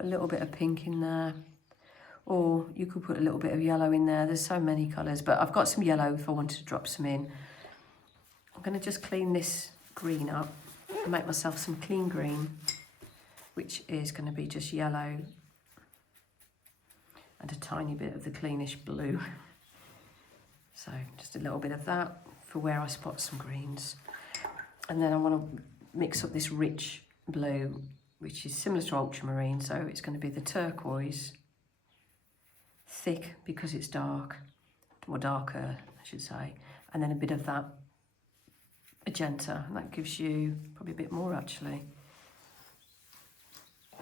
put a little bit of pink in there, or you could put a little bit of yellow in there. There's so many colours, but I've got some yellow if I wanted to drop some in. I'm going to just clean this green up and make myself some clean green, which is going to be just yellow and a tiny bit of the cleanish blue. So just a little bit of that for where I spot some greens. And then I want to mix up this rich blue, which is similar to ultramarine, so it's going to be the turquoise, thick because it's dark, or darker I should say, and then a bit of that magenta, and that gives you probably a bit more actually.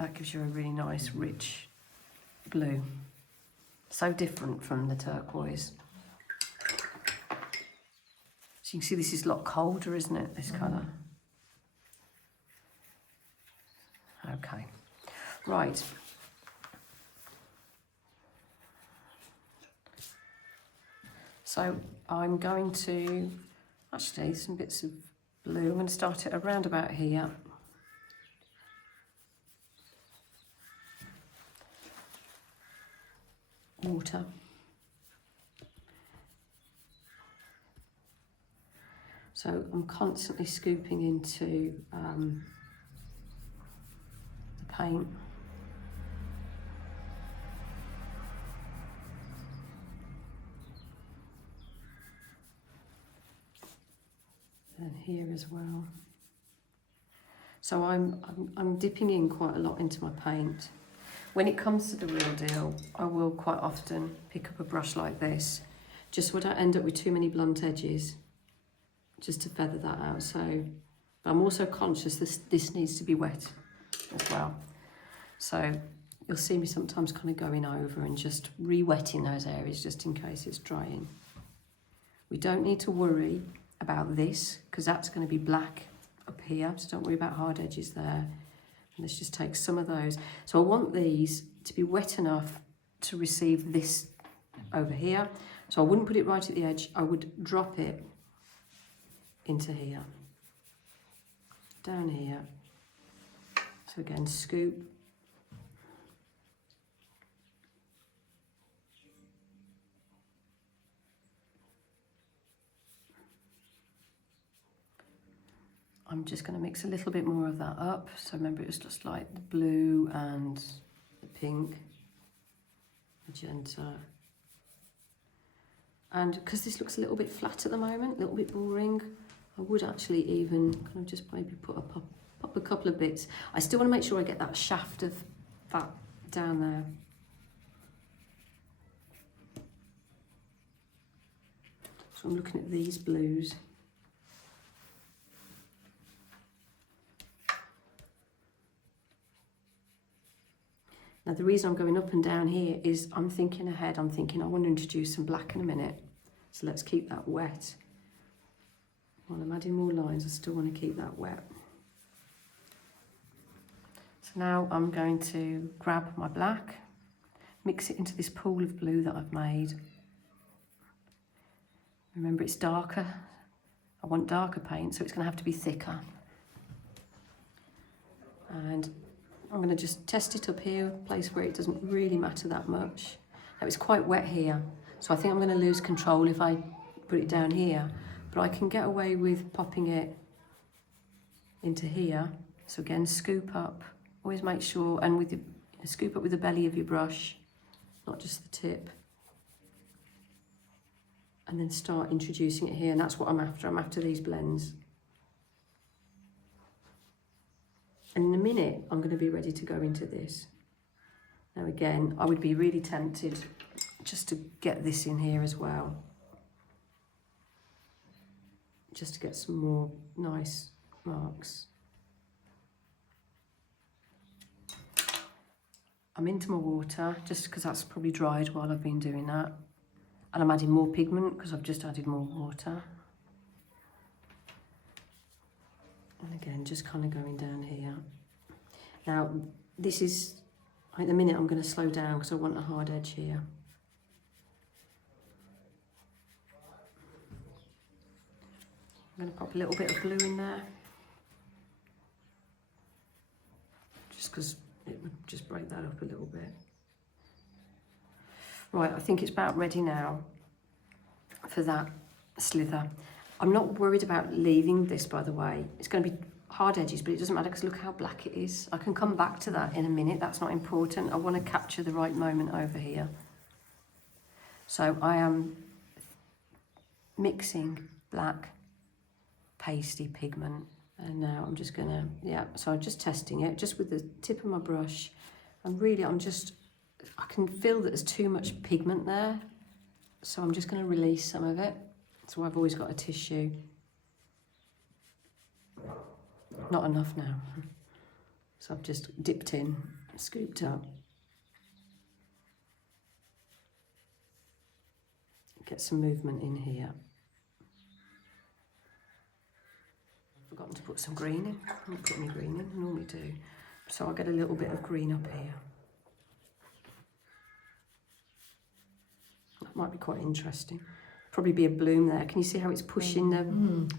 That gives you a really nice rich blue, so different from the turquoise. So you can see this is a lot colder, isn't it, this colour? Okay, right. So I'm going to, actually some bits of blue, I'm going to start it around about here. Water. So I'm constantly scooping into the paint. And here as well. So I'm dipping in quite a lot into my paint. When it comes to the real deal, I will quite often pick up a brush like this, just so I don't end up with too many blunt edges, just to feather that out. So, but I'm also conscious this needs to be wet as well. So you'll see me sometimes kind of going over and just re-wetting those areas just in case it's drying. We don't need to worry about this because that's going to be black up here, so don't worry about hard edges there. And let's just take some of those. So I want these to be wet enough to receive this over here. So I wouldn't put it right at the edge, I would drop it into here, down here. So again, scoop. I'm just going to mix a little bit more of that up. So remember, it was just like the blue and the pink, magenta. And because this looks a little bit flat at the moment, a little bit boring, I would actually even kind of just maybe pop a couple of bits. I still want to make sure I get that shaft of that down there. So I'm looking at these blues. Now the reason I'm going up and down here is I'm thinking ahead. I'm thinking I want to introduce some black in a minute. So let's keep that wet. While I'm adding more lines, I still want to keep that wet. So now I'm going to grab my black, mix it into this pool of blue that I've made. Remember, it's darker. I want darker paint, so it's going to have to be thicker. And I'm going to just test it up here, a place where it doesn't really matter that much. Now it's quite wet here, so I think I'm going to lose control if I put it down here, but I can get away with popping it into here. So again, scoop up, always make sure, and with your, scoop up with the belly of your brush, not just the tip. And then start introducing it here, and that's what I'm after these blends. And in a minute, I'm going to be ready to go into this. Now again, I would be really tempted just to get this in here as well. Just to get some more nice marks. I'm into my water, just because that's probably dried while I've been doing that. And I'm adding more pigment because I've just added more water. And again, just kind of going down here. Now, this is, at the minute I'm going to slow down because I want a hard edge here. I'm going to pop a little bit of blue in there. Just because it would just break that up a little bit. Right, I think it's about ready now for that slither. I'm not worried about leaving this, by the way. It's going to be hard edges, but it doesn't matter because look how black it is. I can come back to that in a minute. That's not important. I want to capture the right moment over here. So I am mixing black pasty pigment, and now I'm just going to, yeah, so I'm just testing it just with the tip of my brush, and really I can feel that there's too much pigment there, so I'm just going to release some of it. So I've always got a tissue. Not enough now. So I've just dipped in, scooped up. Get some movement in here. I've forgotten to put some green in. I haven't put any green in, I normally do. So I'll get a little bit of green up here. That might be quite interesting. Probably be a bloom there. Can you see how it's pushing the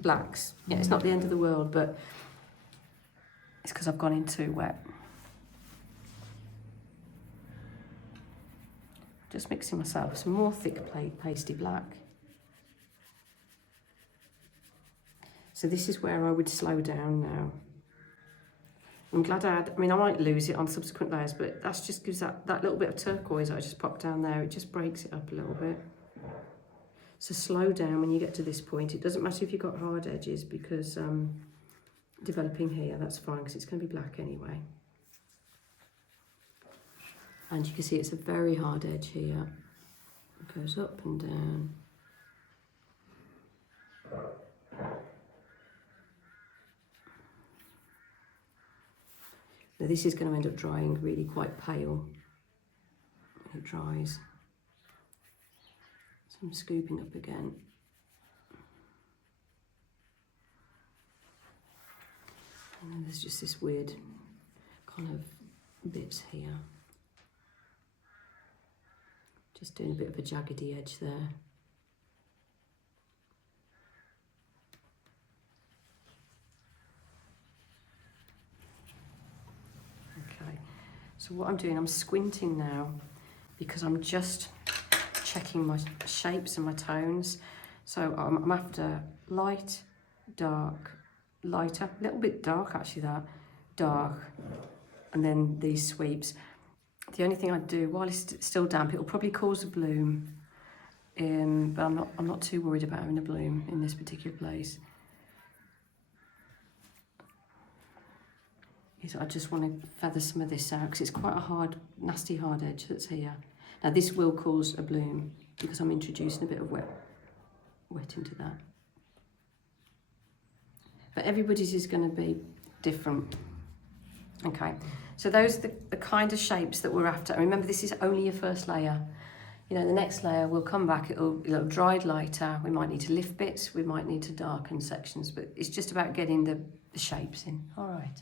blacks? Yeah, it's not the end of the world, but it's because I've gone in too wet. Just mixing myself some more thick pasty black. So this is where I would slow down now. I'm glad I might lose it on subsequent layers, but that just gives that little bit of turquoise that I just popped down there, it just breaks it up a little bit. So slow down when you get to this point. It doesn't matter if you've got hard edges, because developing here, that's fine, because it's going to be black anyway. And you can see it's a very hard edge here. It goes up and down. Now this is going to end up drying really quite pale when it dries. So I'm scooping up again. And then there's just this weird kind of bits here. Just doing a bit of a jaggedy edge there. Okay, so what I'm doing, I'm squinting now because I'm just checking my shapes and my tones. So I'm after light, dark, lighter, a little bit dark actually, that, dark, and then these sweeps. The only thing I'd do while it's still damp, it'll probably cause a bloom, but I'm not too worried about having a bloom in this particular place. I just want to feather some of this out because it's quite a hard, nasty hard edge that's here. Now this will cause a bloom because I'm introducing a bit of wet into that. But everybody's is going to be different. Okay, so those are the kind of shapes that we're after. And remember, this is only your first layer. You know, the next layer will come back, it'll dry lighter. We might need to lift bits, we might need to darken sections, but it's just about getting the shapes in. All right.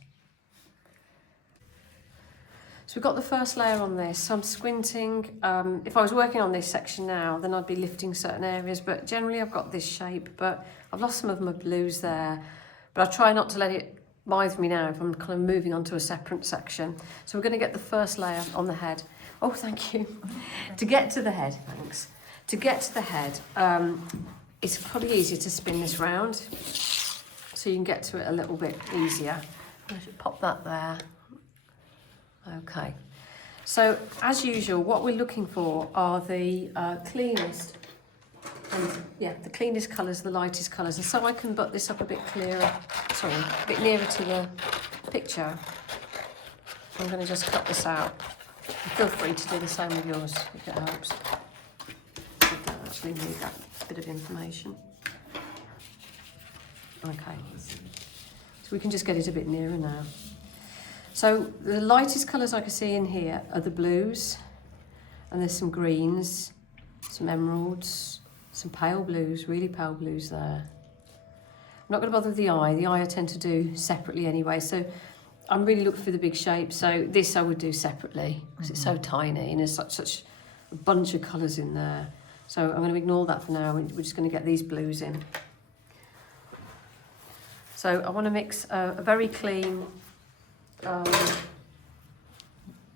So we've got the first layer on this. So I'm squinting. If I was working on this section now, then I'd be lifting certain areas, but generally I've got this shape, but I've lost some of my blues there. But I try not to let it bother me now if I'm kind of moving on to a separate section. So we're going to get the first layer on the head. Oh, thank you. To get to the head, thanks. To get to the head, it's probably easier to spin this round so you can get to it a little bit easier. I should pop that there. Okay. So as usual, what we're looking for are the cleanest, the cleanest colours, the lightest colours. And so I can butt this up a bit clearer, sorry, a bit nearer to the picture. I'm going to just cut this out. Feel free to do the same with yours if it helps. I don't actually need that bit of information. Okay, so we can just get it a bit nearer now. So the lightest colours I can see in here are the blues, and there's some greens, some emeralds, some pale blues, really pale blues there. I'm not going to bother with the eye. The eye I tend to do separately anyway, so I'm really looking for the big shape. So this I would do separately because it's so tiny and there's such a bunch of colours in there. So I'm going to ignore that for now. We're just going to get these blues in. So I want to mix a very clean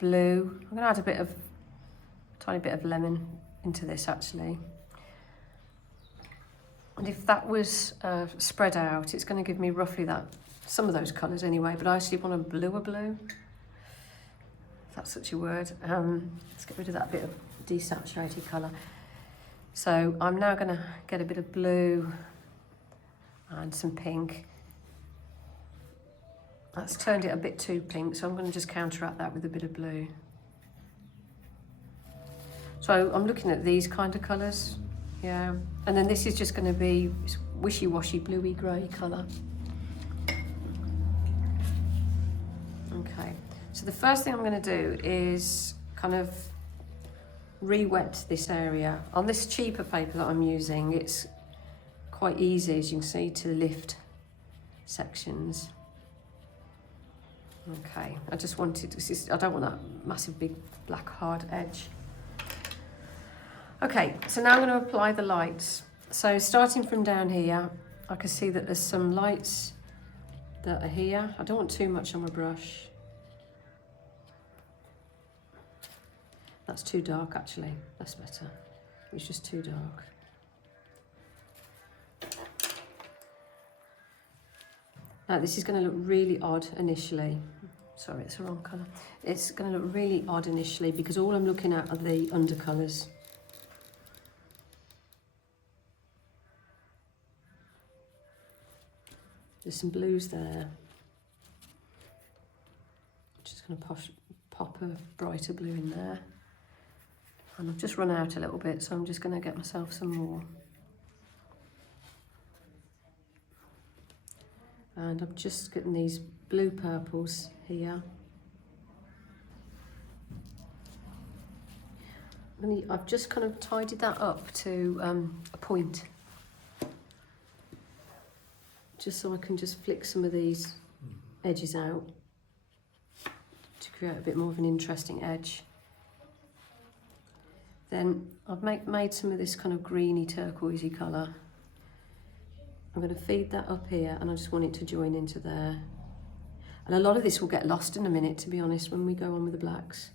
blue. I'm going to add a tiny bit of lemon into this actually. And if that was spread out, it's going to give me roughly some of those colours anyway, but I actually want a bluer blue, if that's such a word. Let's get rid of that bit of desaturated colour. So I'm now going to get a bit of blue and some pink. That's turned it a bit too pink, so I'm going to just counteract that with a bit of blue. So I'm looking at these kind of colours, yeah. And then this is just going to be wishy-washy, bluey grey colour. Okay, so the first thing I'm going to do is kind of re-wet this area. On this cheaper paper that I'm using, it's quite easy, as you can see, to lift sections. Okay, I just wanted, I don't want that massive big black hard edge. Okay, so now I'm going to apply the lights. So starting from down here, I can see that there's some lights that are here. I don't want too much on my brush. That's too dark actually, that's better. It's just too dark. Now this is going to look really odd initially. Sorry, it's the wrong colour. It's going to look really odd initially because all I'm looking at are the undercolours. There's some blues there. Just going to pop a brighter blue in there. And I've just run out a little bit, so I'm just going to get myself some more. And I'm just getting these blue purples here. I've just kind of tidied that up to a point. Just so I can just flick some of these edges out to create a bit more of an interesting edge. Then I've made some of this kind of greeny turquoisey colour. I'm going to feed that up here and I just want it to join into there. And a lot of this will get lost in a minute, to be honest, when we go on with the blacks.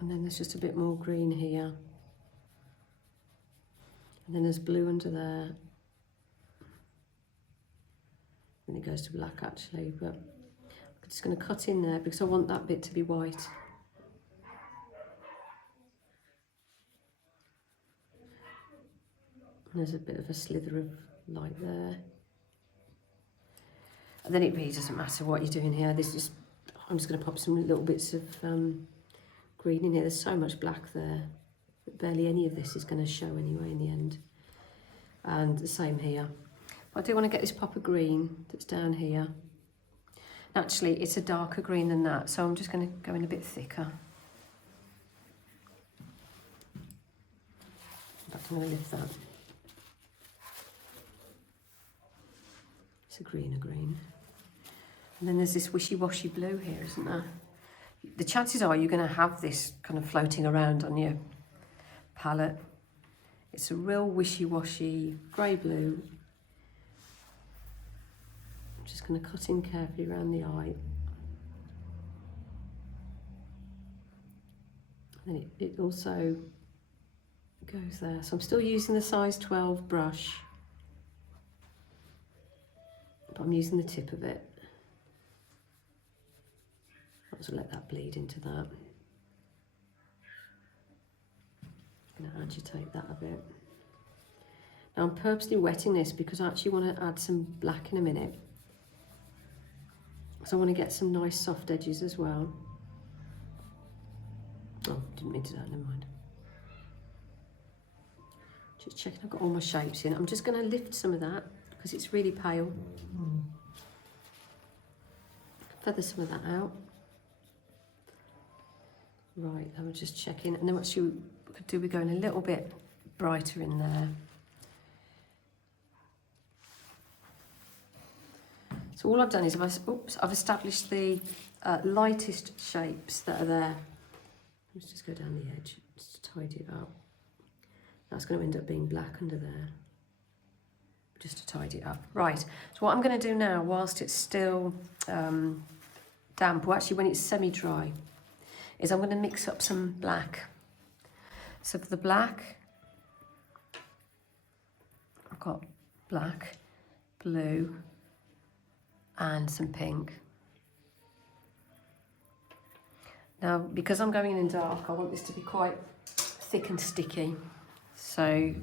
And then there's just a bit more green here. And then there's blue under there. And it goes to black actually, but I'm just going to cut in there because I want that bit to be white. And there's a bit of a slither of light there. And then it really doesn't matter what you're doing here. I'm just going to pop some little bits of green in here. There's so much black there, but barely any of this is going to show anyway in the end. And the same here. But I do want to get this pop of green that's down here. Actually, it's a darker green than that, so I'm just going to go in a bit thicker. In fact, I'm going to lift that. It's a greener green. And then there's this wishy-washy blue here, isn't there? The chances are you're going to have this kind of floating around on your palette. It's a real wishy-washy grey-blue. I'm just going to cut in carefully around the eye. And then it also goes there. So I'm still using the size 12 brush, but I'm using the tip of it. I'll also let that bleed into that. I'm going to agitate that a bit. Now I'm purposely wetting this because I actually want to add some black in a minute. So I want to get some nice soft edges as well. Oh, didn't mean to do that, never mind. Just checking I've got all my shapes in. I'm just going to lift some of that because it's really pale. Feather some of that out. Right, then we're just checking. And then what we could do, we're going a little bit brighter in there. So all I've done is I've established the lightest shapes that are there. Let's just go down the edge, just to tidy it up. That's going to end up being black under there, just to tidy it up. Right, so what I'm going to do now, whilst it's still damp, or actually when it's semi-dry, is I'm going to mix up some black. So for the black, I've got black, blue, and some pink. Now, because I'm going in dark, I want this to be quite thick and sticky. So,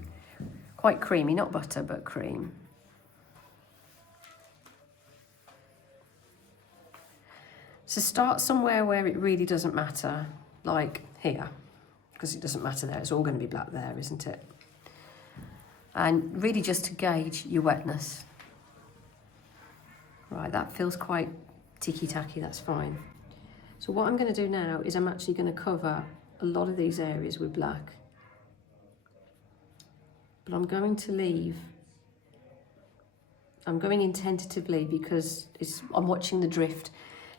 quite creamy, not butter, but cream. So start somewhere where it really doesn't matter, like here, because it doesn't matter there, it's all going to be black there, isn't it? And really just to gauge your wetness. Right, that feels quite ticky-tacky, that's fine. So what I'm going to do now is I'm actually going to cover a lot of these areas with black. But I'm going to leave, I'm going in tentatively because I'm watching the drift.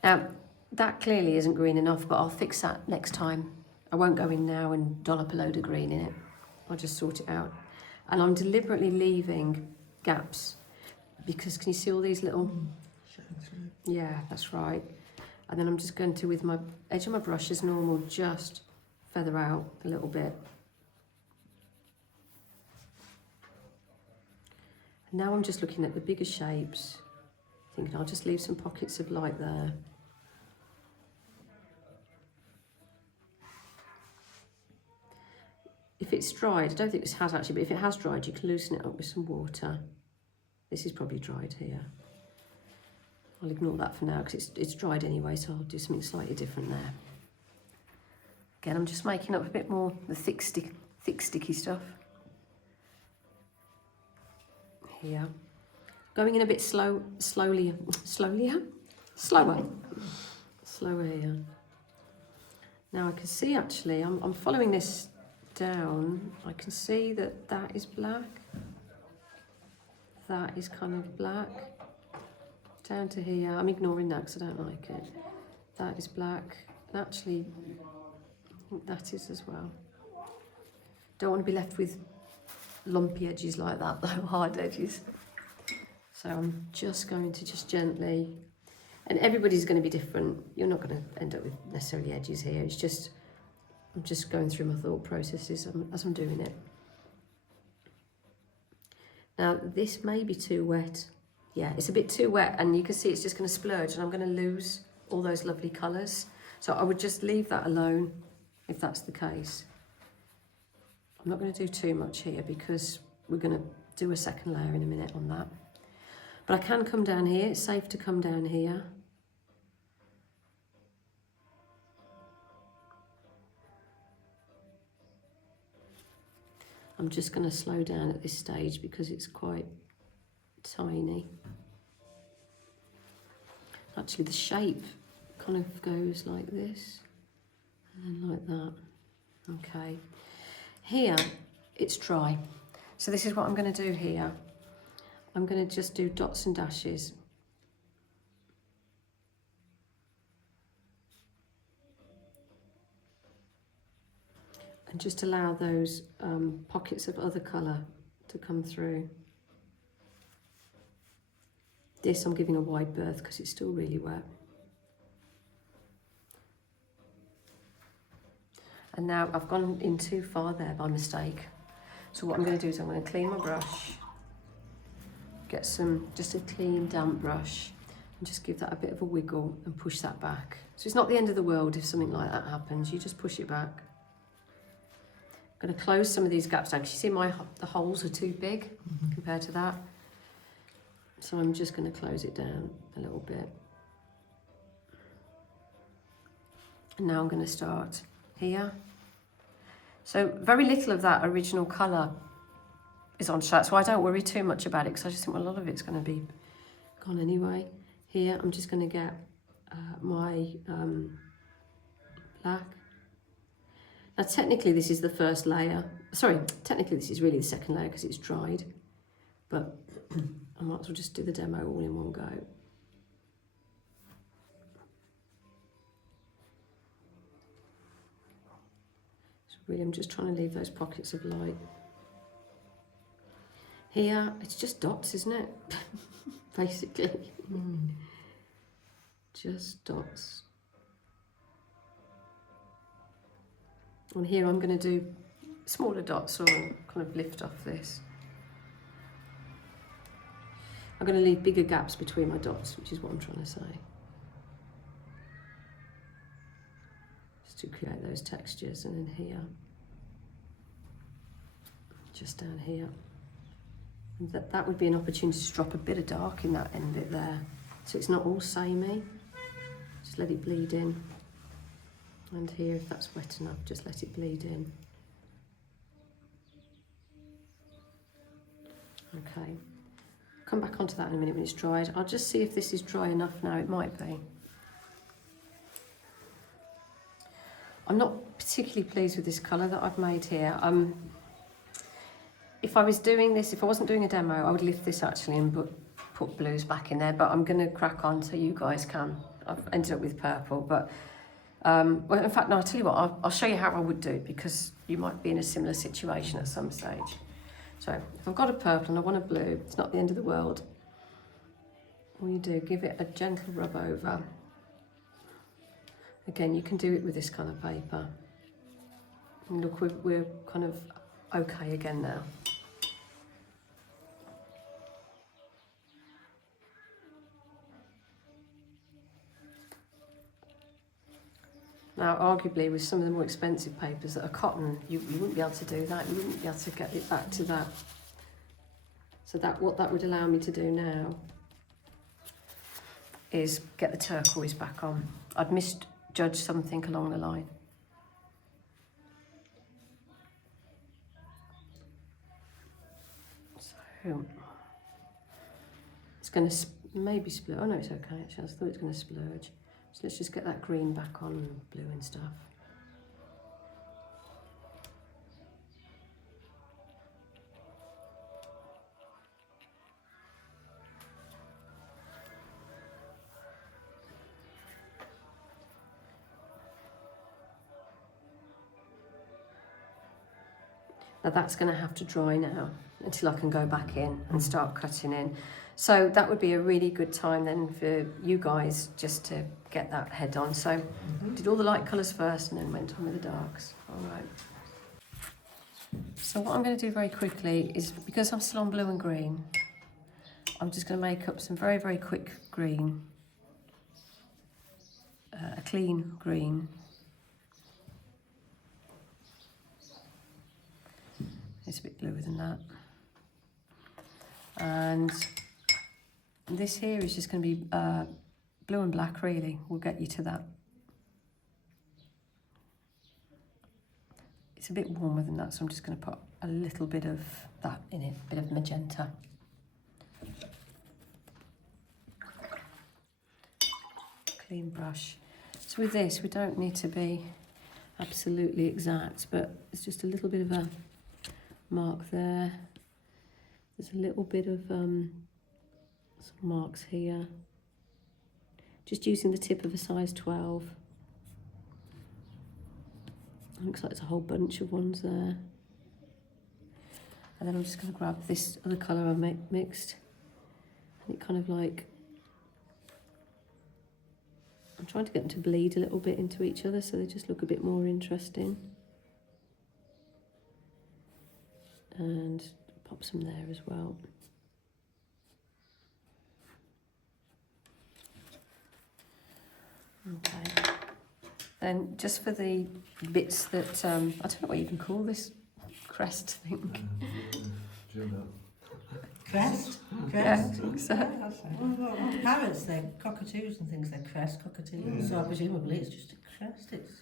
Now, that clearly isn't green enough, but I'll fix that next time. I won't go in now and dollop a load of green in it. I'll just sort it out. And I'm deliberately leaving gaps because can you see all these little... Yeah, that's right. And then I'm just going to, with my edge of my brush as normal, just feather out a little bit. And now I'm just looking at the bigger shapes, thinking I'll just leave some pockets of light there. If it's dried, I don't think this has actually, but if it has dried, you can loosen it up with some water. This is probably dried here. I'll ignore that for now because it's dried anyway, so I'll do something slightly different there. Again, I'm just making up a bit more the thick sticky stuff. Here. Going in a bit slower here. Now I can see actually, I'm following this down. I can see that that is black. That is kind of black. Down to here, I'm ignoring that because I don't like it. That is black. And actually, I think that is as well. Don't want to be left with lumpy edges like that though, hard edges. So I'm just going to just gently, and everybody's going to be different. You're not going to end up with necessarily edges here. It's just, I'm just going through my thought processes as I'm doing it. Now this may be too wet. Yeah, it's a bit too wet and you can see it's just going to splurge and I'm going to lose all those lovely colours. So I would just leave that alone if that's the case. I'm not going to do too much here because we're going to do a second layer in a minute on that. But I can come down here, it's safe to come down here. I'm just going to slow down at this stage because it's quite tiny. Actually the shape kind of goes like this and then like that. Okay, here it's dry, so this is what I'm going to do here. I'm going to just do dots and dashes. And just allow those pockets of other colour to come through. This I'm giving a wide berth because it's still really wet. And now I've gone in too far there by mistake. So what I'm going to do is I'm going to clean my brush, get just a clean damp brush and just give that a bit of a wiggle and push that back. So it's not the end of the world if something like that happens, you just push it back. I'm going to close some of these gaps down because you see the holes are too big compared to that. So I'm just going to close it down a little bit. And now I'm going to start here. So very little of that original colour is on shot, so I don't worry too much about it because I just think well, a lot of it's going to be gone anyway. Here I'm just going to get my black. Now technically this is the first layer. Sorry, technically this is really the second layer because it's dried. But I might as well just do the demo all in one go. So really I'm just trying to leave those pockets of light. Here, it's just dots, isn't it? Basically. just dots. And here I'm going to do smaller dots or kind of lift off this. I'm going to leave bigger gaps between my dots, which is what I'm trying to say. Just to create those textures, and then here, just down here. And that would be an opportunity to drop a bit of dark in that end bit there. So it's not all samey. Just let it bleed in. And here, if that's wet enough, just let it bleed in. Okay. Come back onto that in a minute when it's dried. I'll just see if this is dry enough now. It might be. I'm not particularly pleased with this colour that I've made here. If I was doing this, if I wasn't doing a demo, I would lift this actually and put blues back in there, but I'm going to crack on so you guys can. I've ended up with purple, but well, in fact, no, I'll tell you what, I'll show you how I would do it, because you might be in a similar situation at some stage. So if I've got a purple and I want a blue, it's not the end of the world. All you do, give it a gentle rub over. Again, you can do it with this kind of paper. And look, we're kind of okay again now. Now, arguably, with some of the more expensive papers that are cotton, you wouldn't be able to do that. You wouldn't be able to get it back to that. So what that would allow me to do now is get the turquoise back on. I'd misjudged something along the line. So it's going to maybe splurge. Oh no, it's okay. Actually, I thought it was going to splurge. So let's just get that green back on, and blue and stuff. Now that's going to have to dry now until I can go back in and start cutting in. So that would be a really good time then for you guys just to get that head on. So did all the light colours first and then went on with the darks. All right. So what I'm going to do very quickly is, because I'm still on blue and green, I'm just going to make up some very, very quick green. A clean green. It's a bit bluer than that. And this here is just going to be blue and black, really. We'll get you to that. It's a bit warmer than that, so I'm just going to put a little bit of that in it, a bit of magenta. Clean brush. So with this, we don't need to be absolutely exact, but it's just a little bit of a mark there. There's a little bit of some marks here. Just using the tip of a size 12. Looks like there's a whole bunch of ones there. And then I'm just going to grab this other colour I mixed. And it kind of like, I'm trying to get them to bleed a little bit into each other so they just look a bit more interesting. And pop some there as well. Okay. Then just for the bits that, I don't know what you can call this crest thing. Crest? Crest? Yeah, I think so. Well, parrots, they're cockatoos and things, they're crest cockatoos. So presumably it's just a crest. It's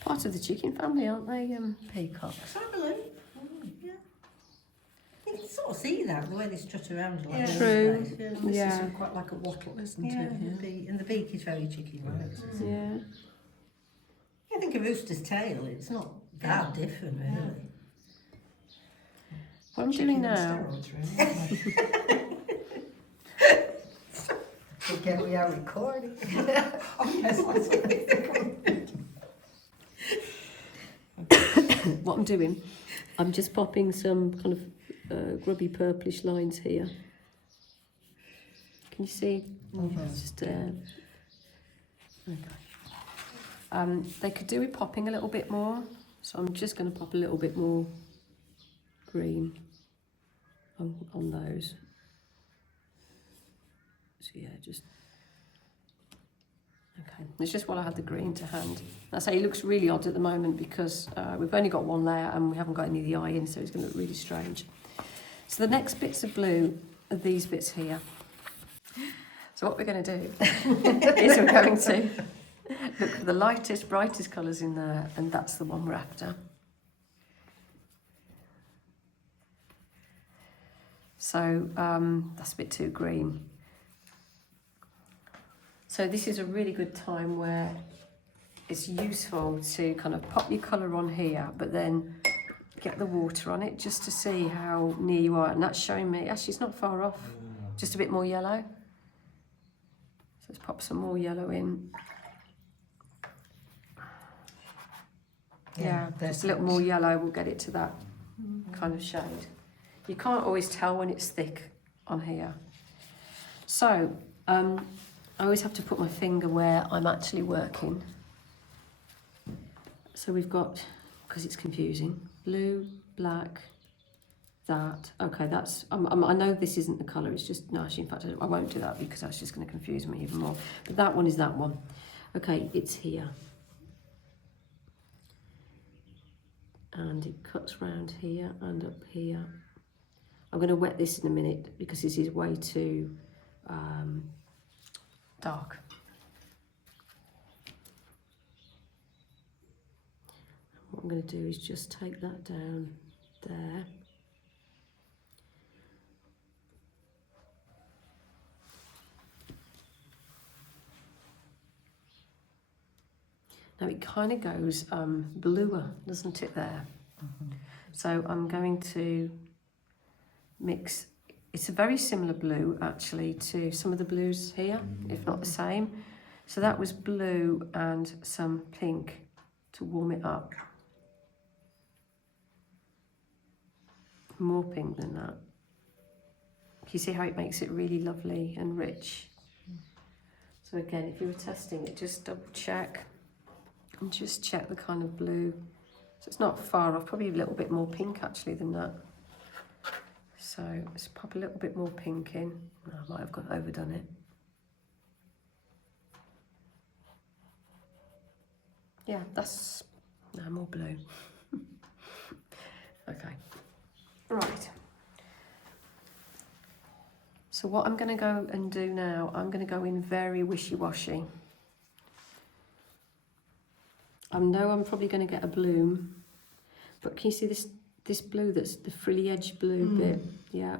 part of the chicken family, aren't they, peacocks? I believe. Yeah. You can sort of see that, the way they strut around like this. True. Yeah. This is quite like a wattle, isn't Yeah, it? and the beak is very chicken-like. Yeah. I think a rooster's tail, it's not that different, really. What I'm doing now, Again, we are recording. Oh, yes, what I'm doing, I'm just popping some kind of grubby purplish lines here. Can you see? Oh, yes. Just Okay. They could do with popping a little bit more, so I'm just going to pop a little bit more green on those. So yeah, just okay. It's just while I had the green to hand. I say it looks really odd at the moment because we've only got one layer and we haven't got any of the eye in, so it's going to look really strange. So the next bits of blue are these bits here. So what we're going to do is we're going to look for the lightest, brightest colours in there, and that's the one we're after. So that's a bit too green. So this is a really good time where it's useful to kind of pop your colour on here, but then get the water on it just to see how near you are. And that's showing me, actually it's not far off, just a bit more yellow. So let's pop some more yellow in. Yeah, just a little more yellow will get it to that kind of shade. You can't always tell when it's thick on here. So, I always have to put my finger where I'm actually working. So we've got, because it's confusing, blue, black, that. Okay, that's, I know this isn't the colour, it's just, no, actually, in fact, I won't do that because that's just going to confuse me even more. But that one is that one. Okay, it's here. And it cuts round here and up here. I'm going to wet this in a minute because this is way too dark. What I'm going to do is just take that down there. Now it kind of goes bluer, doesn't it there? So I'm going to mix, it's a very similar blue actually to some of the blues here, if not the same. So that was blue and some pink to warm it up. More pink than that. Can you see how it makes it really lovely and rich? So again, if you were testing it, just double check and just check the kind of blue. So it's not far off, probably a little bit more pink actually than that. So let's pop a little bit more pink in. No, I might have overdone it. Yeah, that's, no, more blue. Okay, right. So what I'm going to go and do now, I'm going to go in very wishy-washy. I know I'm probably going to get a bloom, but can you see this blue that's the frilly edge blue bit? Yeah.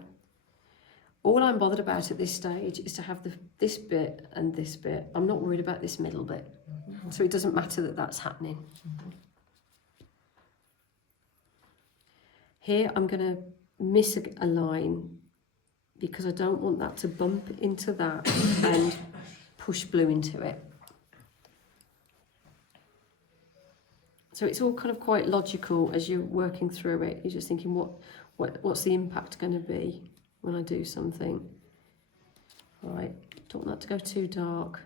All I'm bothered about at this stage is to have this bit and this bit. I'm not worried about this middle bit. So it doesn't matter that that's happening. Here I'm going to miss a line because I don't want that to bump into that and push blue into it. So it's all kind of quite logical as you're working through it. You're just thinking, what's the impact going to be when I do something? All right, don't want that to go too dark.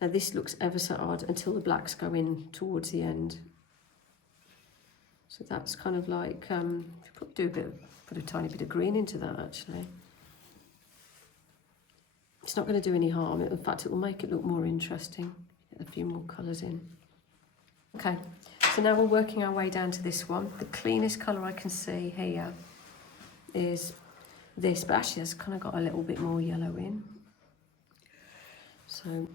Now this looks ever so odd until the blacks go in towards the end. So that's kind of like, do put a tiny bit of green into that actually. It's not going to do any harm. In fact, it will make it look more interesting. Get a few more colours in. Okay, so now we're working our way down to this one. The cleanest colour I can see here is this, but actually it's kind of got a little bit more yellow in. So,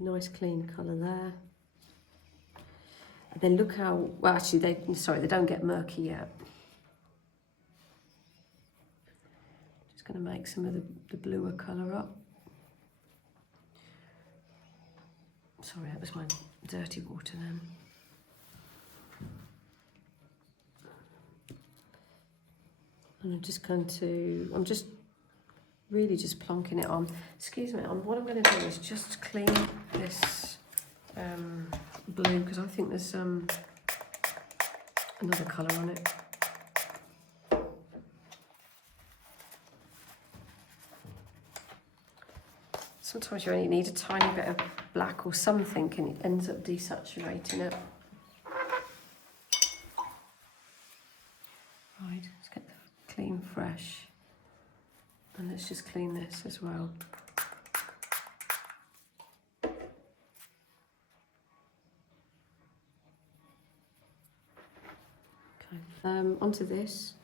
nice clean colour there. And then look how, well actually they don't get murky yet. Just going to make some of the bluer colour up. Sorry, that was my dirty water then. And I'm just really just plonking it on. Excuse me, what I'm going to do is just clean this blue because I think there's another colour on it. Sometimes you only need a tiny bit of black or something and it ends up desaturating it. Right, let's get the clean fresh. And let's just clean this as well. Okay, onto this.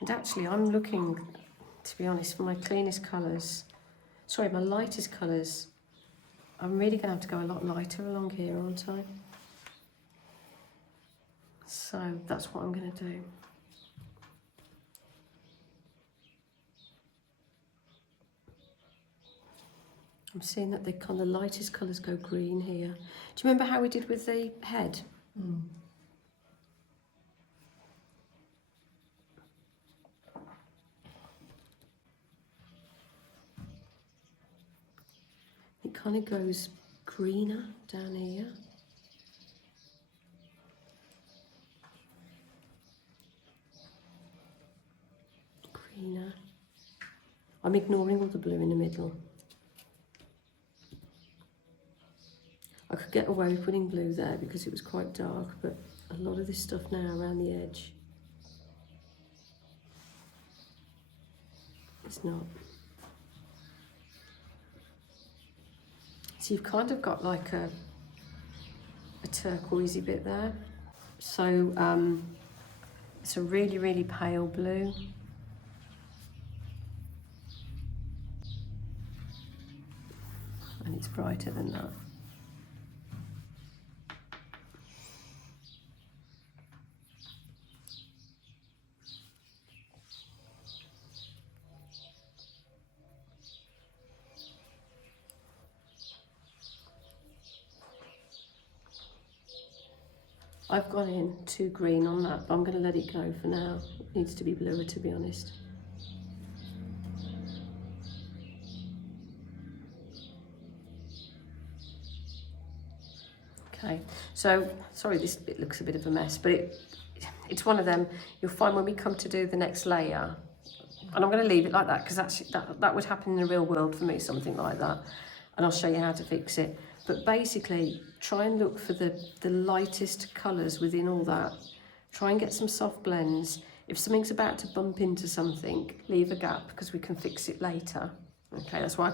And actually, I'm looking, to be honest, for my cleanest colours, sorry, my lightest colours. I'm really going to have to go a lot lighter along here, aren't I? So that's what I'm going to do. I'm seeing that the kind of lightest colours go green here. Do you remember how we did with the head? Mm. It kind of goes greener down here. Greener. I'm ignoring all the blue in the middle. I could get away with putting blue there because it was quite dark, but a lot of this stuff now around the edge, it's not. So you've kind of got like a turquoisey bit there. So it's a really, really pale blue. And it's brighter than that. I've gone in too green on that, but I'm going to let it go for now. It needs to be bluer, to be honest. Okay, so sorry this bit looks a bit of a mess, but it's one of them. You'll find when we come to do the next layer, and I'm going to leave it like that because that would happen in the real world for me, something like that, and I'll show you how to fix it. But basically, try and look for the lightest colours within all that. Try and get some soft blends. If something's about to bump into something, leave a gap because we can fix it later. Okay, that's why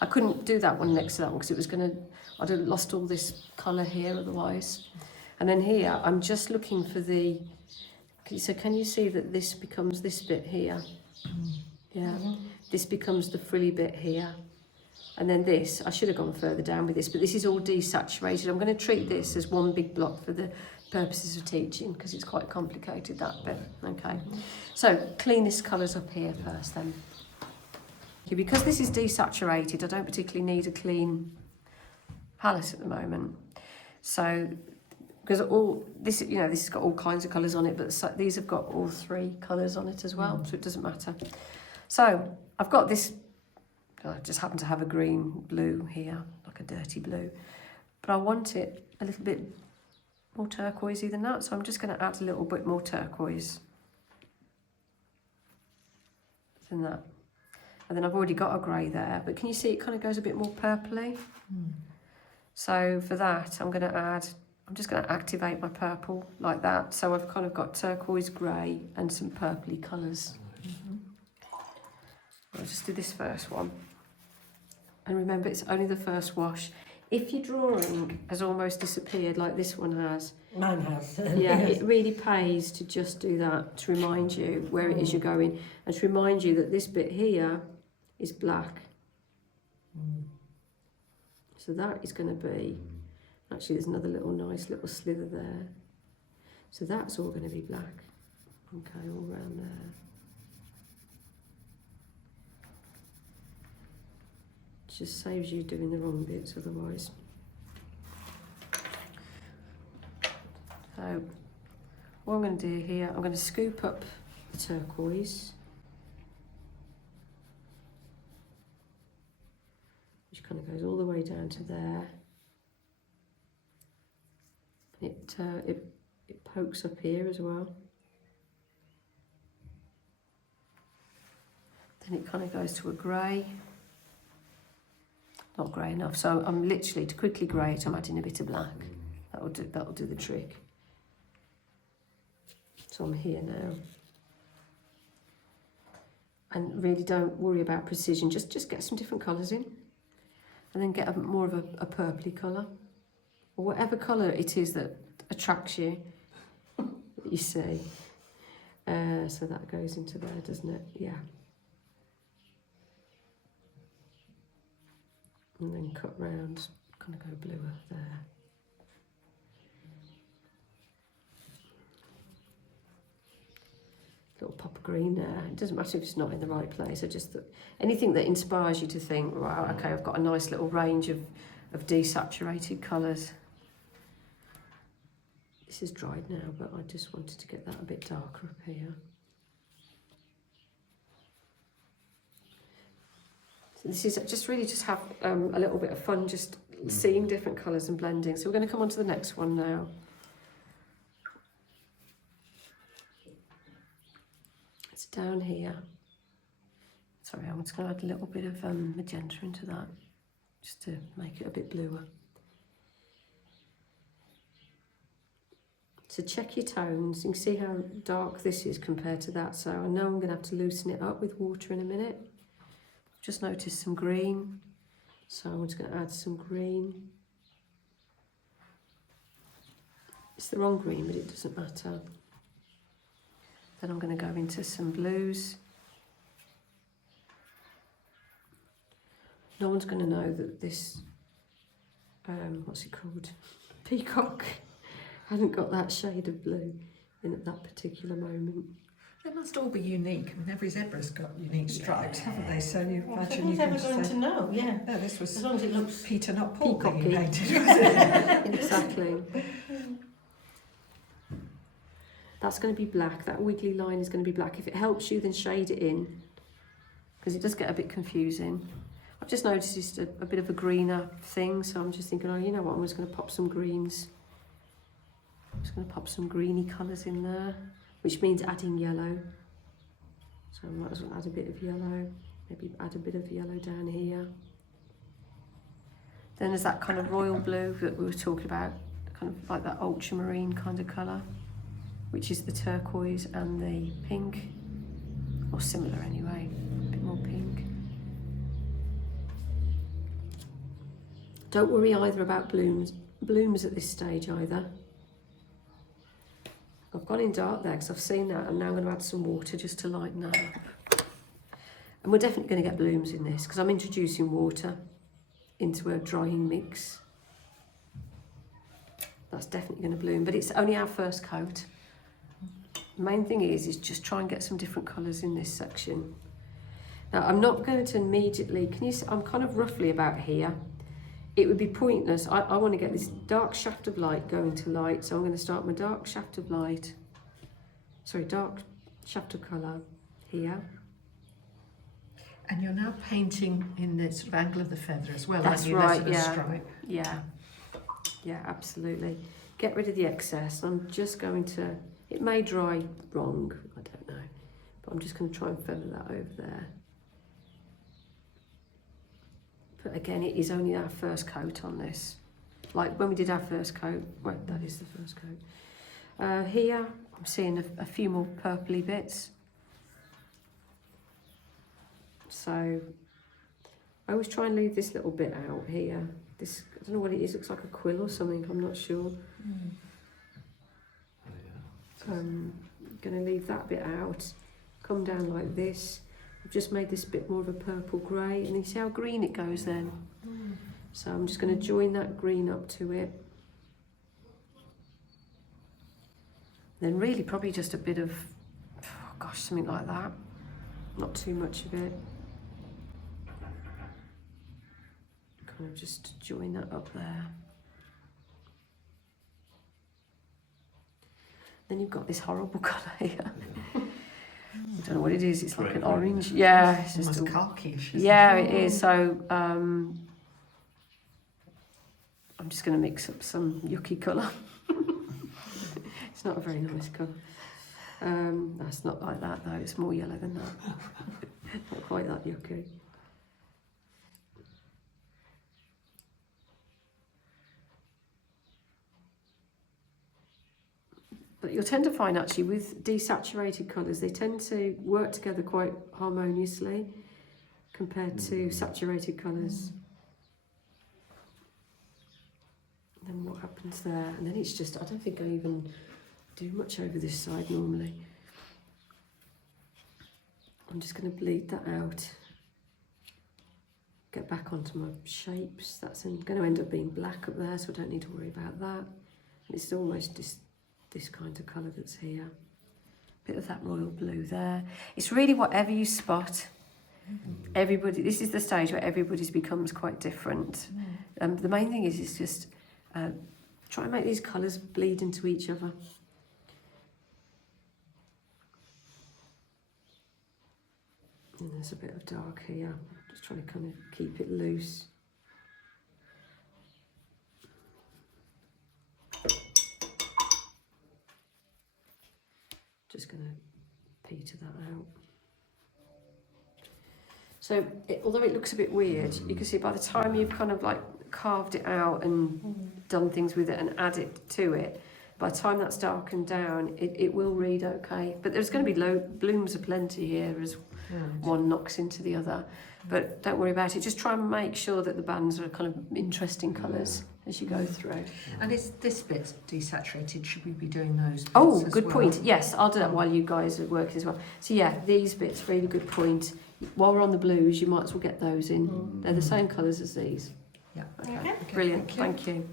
I couldn't do that one next to that one because I'd have lost all this colour here otherwise. And then here, I'm just looking for so can you see that this becomes this bit here? Yeah, this becomes the frilly bit here. And then this, I should have gone further down with this, but this is all desaturated. I'm going to treat this as one big block for the purposes of teaching because it's quite complicated, that bit. Okay, so cleanest colours up here first then. Okay, because this is desaturated, I don't particularly need a clean palette at the moment. So, because all this, this has got all kinds of colours on it, but these have got all three colours on it as well, so it doesn't matter. So I've got this. I just happen to have a green blue here, like a dirty blue, but I want it a little bit more turquoisey than that, so I'm just going to add a little bit more turquoise than that. And then I've already got a grey there, but can you see it kind of goes a bit more purpley? So for that, I'm just going to activate my purple like that, so I've kind of got turquoise, grey and some purpley colours. I'll just do this first one. And remember, it's only the first wash. If your drawing has almost disappeared, like this one has. Mine has. Yeah, it really pays to just do that, to remind you where it is you're going, and to remind you that this bit here is black. So that is going to be, actually there's another nice little slither there. So that's all going to be black. Okay, all around there. Just saves you doing the wrong bits otherwise. So what I'm going to do here, I'm going to scoop up the turquoise. kind of goes all the way down to there. It pokes up here as well. Then it kind of goes to a grey. Not grey enough, so I'm literally, to quickly grey it, I'm adding a bit of black. That'll do the trick. So I'm here now. And really don't worry about precision, just get some different colours in. And then get more of a purpley colour. Or whatever colour it is that attracts you, that you see. So that goes into there, doesn't it? Yeah. And then cut round, kind of go bluer there. Little pop of green there. It doesn't matter if it's not in the right place. I just anything that inspires you to think, wow, okay, I've got a nice little range of desaturated colours. This is dried now, but I just wanted to get that a bit darker up here. So this is just really just have a little bit of fun, just seeing different colours and blending. So we're going to come on to the next one now. It's down here. Sorry, I'm just going to add a little bit of magenta into that, just to make it a bit bluer. So check your tones. You can see how dark this is compared to that. So I know I'm going to have to loosen it up with water in a minute. Just noticed some green. So I'm just going to add some green. It's the wrong green, but it doesn't matter. Then I'm going to go into some blues. No one's going to know that this, what's it called? Peacock. Hadn't got that shade of blue in at that particular moment. They must all be unique. I mean, every zebra's got unique stripes, haven't they? So you Well, imagine you who's ever can going say, to know? Yeah. no, this was As long as it looks Peter, not Paul, that you Peacocky. painted. Exactly. That's going to be black. That wiggly line is going to be black. If it helps you, then shade it in, because it does get a bit confusing. I've just noticed just a bit of a greener thing, so I'm just thinking, oh, you know what, I'm just going to pop some greens. I'm just going to pop some greeny colours in there, which means adding yellow. So I might as well add a bit of yellow, maybe add a bit of yellow down here. Then there's that kind of royal blue that we were talking about, kind of like that ultramarine kind of colour, which is the turquoise and the pink, or similar anyway, a bit more pink. Don't worry either about blooms at this stage either. I've gone in dark there because I've seen that, and now I'm going to add some water just to lighten that up. And we're definitely going to get blooms in this because I'm introducing water into a drying mix. That's definitely going to bloom, but it's only our first coat. The main thing is just try and get some different colours in this section. Now I'm not going to immediately, can you see, I'm kind of roughly about here. It would be pointless. I want to get this dark shaft of light going to light, so I'm going to start my dark shaft of light, dark shaft of colour here. And you're now painting in the sort of angle of the feather as well, That's aren't you? right, That sort of yeah. stripe. Yeah, absolutely. Get rid of the excess. I'm just going to, it may dry wrong, I don't know, but I'm just going to try and feather that over there. But again, it is only our first coat on this. Like when we did our first coat, well, that is the first coat. Here, I'm seeing a few more purpley bits. So, I always try and leave this little bit out here. This, I don't know what it is, looks like a quill or something, I'm not sure. I'm going to leave that bit out, come down like this. I've just made this bit more of a purple grey, and you see how green it goes then? So I'm just going to join that green up to it. Then really probably just a bit of, something like that. Not too much of it. Kind of just join that up there. Then you've got this horrible colour here. I don't know what it is, it's like an orange. Yeah, it's just Almost khaki-ish, yeah, it is. So I'm just going to mix up some yucky colour. It's not a very nice colour. That's not like that though, it's more yellow than that. Not quite that yucky. But you'll tend to find actually with desaturated colours, they tend to work together quite harmoniously compared to saturated colours. And then what happens there? And then it's just, I don't think I even do much over this side normally. I'm just going to bleed that out. Get back onto my shapes. That's going to end up being black up there, so I don't need to worry about that. And it's almost this kind of colour that's here. Bit of that royal blue there. It's really whatever you spot. Everybody, this is the stage where everybody's becomes quite different. The main thing is just try and make these colours bleed into each other. And there's a bit of dark here. Just trying to kind of keep it loose. Just going to peter that out. So, although it looks a bit weird, you can see by the time you've kind of like carved it out and done things with it and added to it, by the time that's darkened down, it will read okay. But there's going to be blooms aplenty here as one knocks into the other. But don't worry about it. Just try and make sure that the bands are kind of interesting colours as you go through. And is this bit desaturated? Should we be doing those bits Oh, as good well? point. Yes, I'll do that while you guys are working as well. So yeah, these bits, really good point. While we're on the blues, you might as well get those in. They're the same colours as these. Yeah. Okay. Brilliant. Thank you.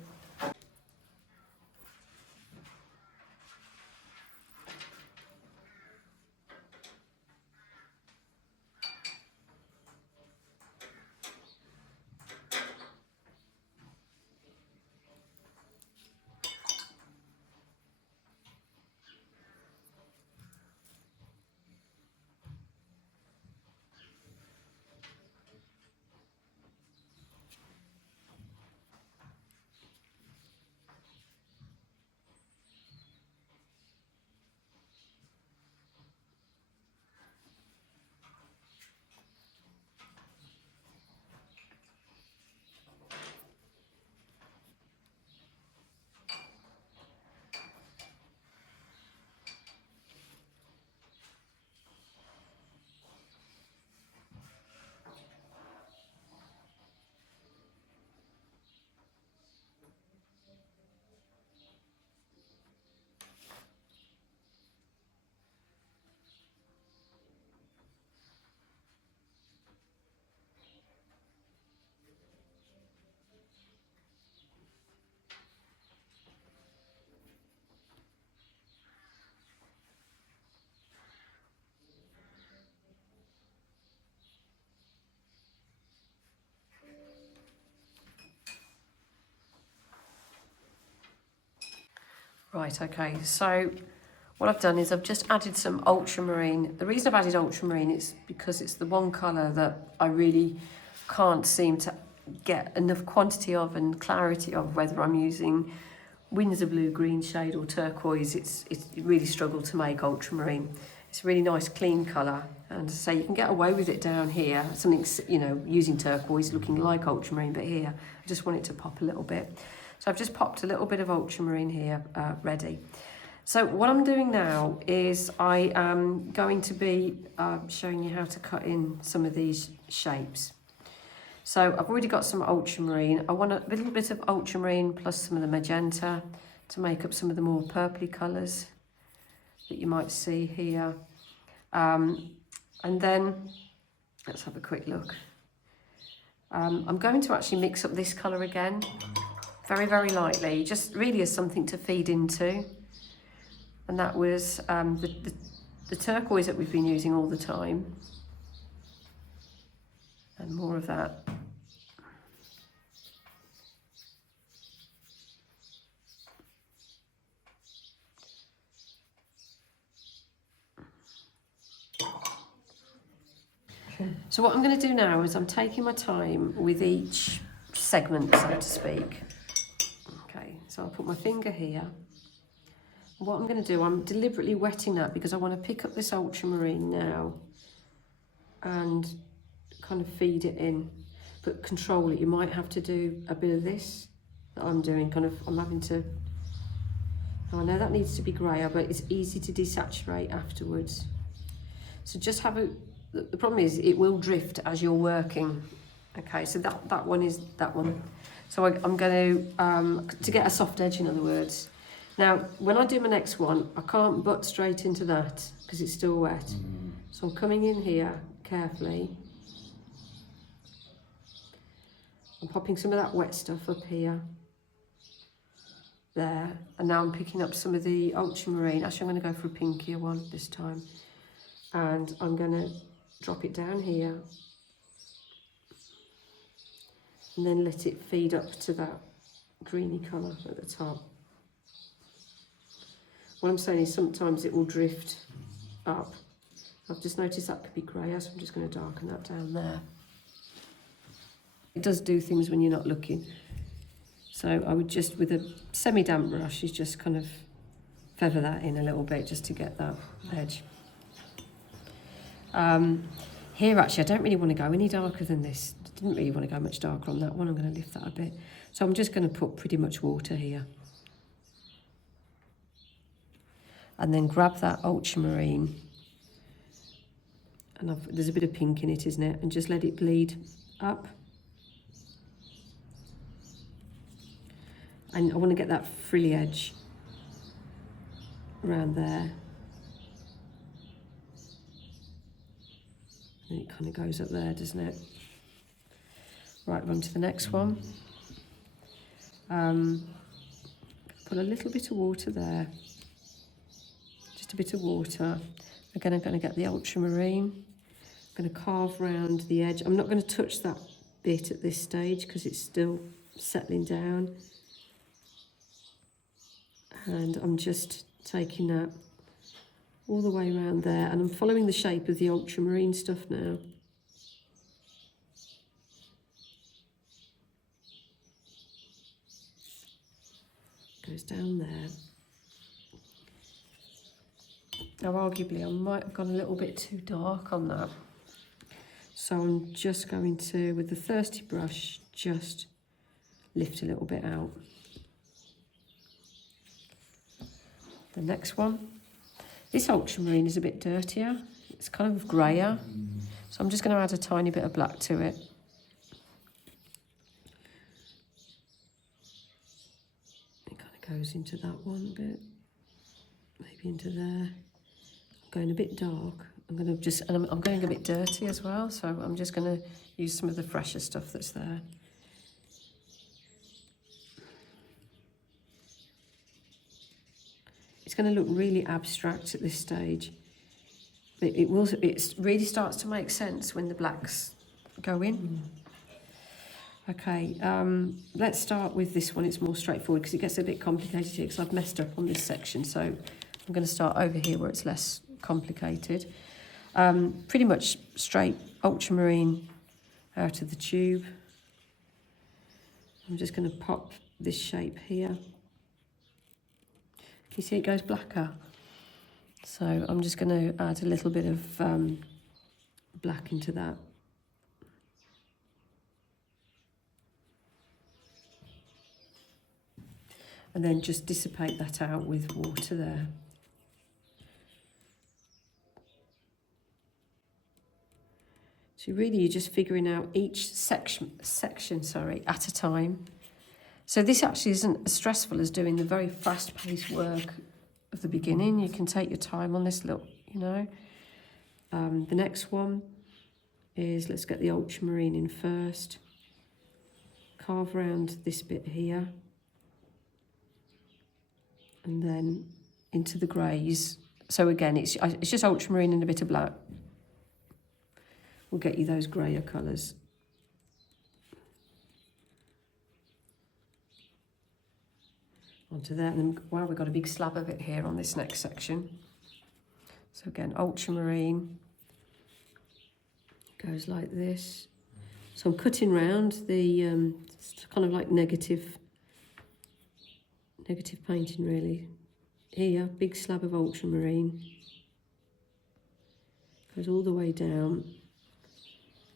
Right, okay, so what I've done is I've just added some ultramarine. The reason I've added ultramarine is because it's the one colour that I really can't seem to get enough quantity of and clarity of whether I'm using Winsor blue, green shade or turquoise. It's really struggled to make ultramarine. It's a really nice clean colour, and so you can get away with it down here. Something, you know, using turquoise looking like ultramarine, but here I just want it to pop a little bit. So I've just popped a little bit of ultramarine here ready. So what I'm doing now is I am going to be showing you how to cut in some of these shapes. So I've already got some ultramarine. I want a little bit of ultramarine plus some of the magenta to make up some of the more purpley colours that you might see here. And then, let's have a quick look. I'm going to actually mix up this colour again. Very, very lightly, just really as something to feed into. And that was the turquoise that we've been using all the time. And more of that. So what I'm going to do now is I'm taking my time with each segment, so to speak. So I'll put my finger here. What I'm going to do, I'm deliberately wetting that because I want to pick up this ultramarine now and kind of feed it in, but control it. You might have to do a bit of this that I'm doing, I'm having to, I know that needs to be grayer, but it's easy to desaturate afterwards. So just have the problem is it will drift as you're working. Okay, so that one is that one. So I'm going to get a soft edge, in other words. Now, when I do my next one, I can't butt straight into that because it's still wet. So I'm coming in here carefully. I'm popping some of that wet stuff up here. There. And now I'm picking up some of the ultramarine. Actually, I'm going to go for a pinkier one this time. And I'm going to drop it down here. And then let it feed up to that greeny colour at the top. What I'm saying is sometimes it will drift up. I've just noticed that could be greyer, so I'm just going to darken that down there. It does do things when you're not looking. So I would just, with a semi-damp brush, is just kind of feather that in a little bit just to get that edge. Here actually, I don't really want to go any darker than this. I didn't really want to go much darker on that one. I'm going to lift that a bit. So I'm just going to put pretty much water here. And then grab that ultramarine. And there's a bit of pink in it, isn't it? And just let it bleed up. And I want to get that frilly edge around there. And it kind of goes up there, doesn't it? Right, on to the next one. Put a little bit of water there. Just a bit of water. Again, I'm going to get the ultramarine. I'm going to carve round the edge. I'm not going to touch that bit at this stage because it's still settling down. And I'm just taking that all the way around there, and I'm following the shape of the ultramarine stuff now. Goes down there. Now arguably I might have gone a little bit too dark on that. So I'm just going to, with the thirsty brush, just lift a little bit out. The next one. This ultramarine is a bit dirtier. It's kind of greyer. So I'm just going to add a tiny bit of black to it. It kind of goes into that one bit. Maybe into there. I'm going a bit dark. I'm going a bit dirty as well. So I'm just going to use some of the fresher stuff that's there. It's going to look really abstract at this stage. It really starts to make sense when the blacks go in. Okay, let's start with this one. It's more straightforward because it gets a bit complicated here because I've messed up on this section. So I'm going to start over here where it's less complicated. Pretty much straight ultramarine out of the tube. I'm just going to pop this shape here. You see it goes blacker. So I'm just going to add a little bit of black into that. And then just dissipate that out with water there. So really you're just figuring out each section at a time. So this actually isn't as stressful as doing the very fast-paced work of the beginning. You can take your time on this look, you know. The next one is, let's get the ultramarine in first. Carve around this bit here. And then into the greys. So again, it's just ultramarine and a bit of black. We'll get you those greyer colours. Onto there, and then, wow, we've got a big slab of it here on this next section. So again, ultramarine goes like this. So I'm cutting round the kind of like negative negative painting really. Here, big slab of ultramarine. Goes all the way down.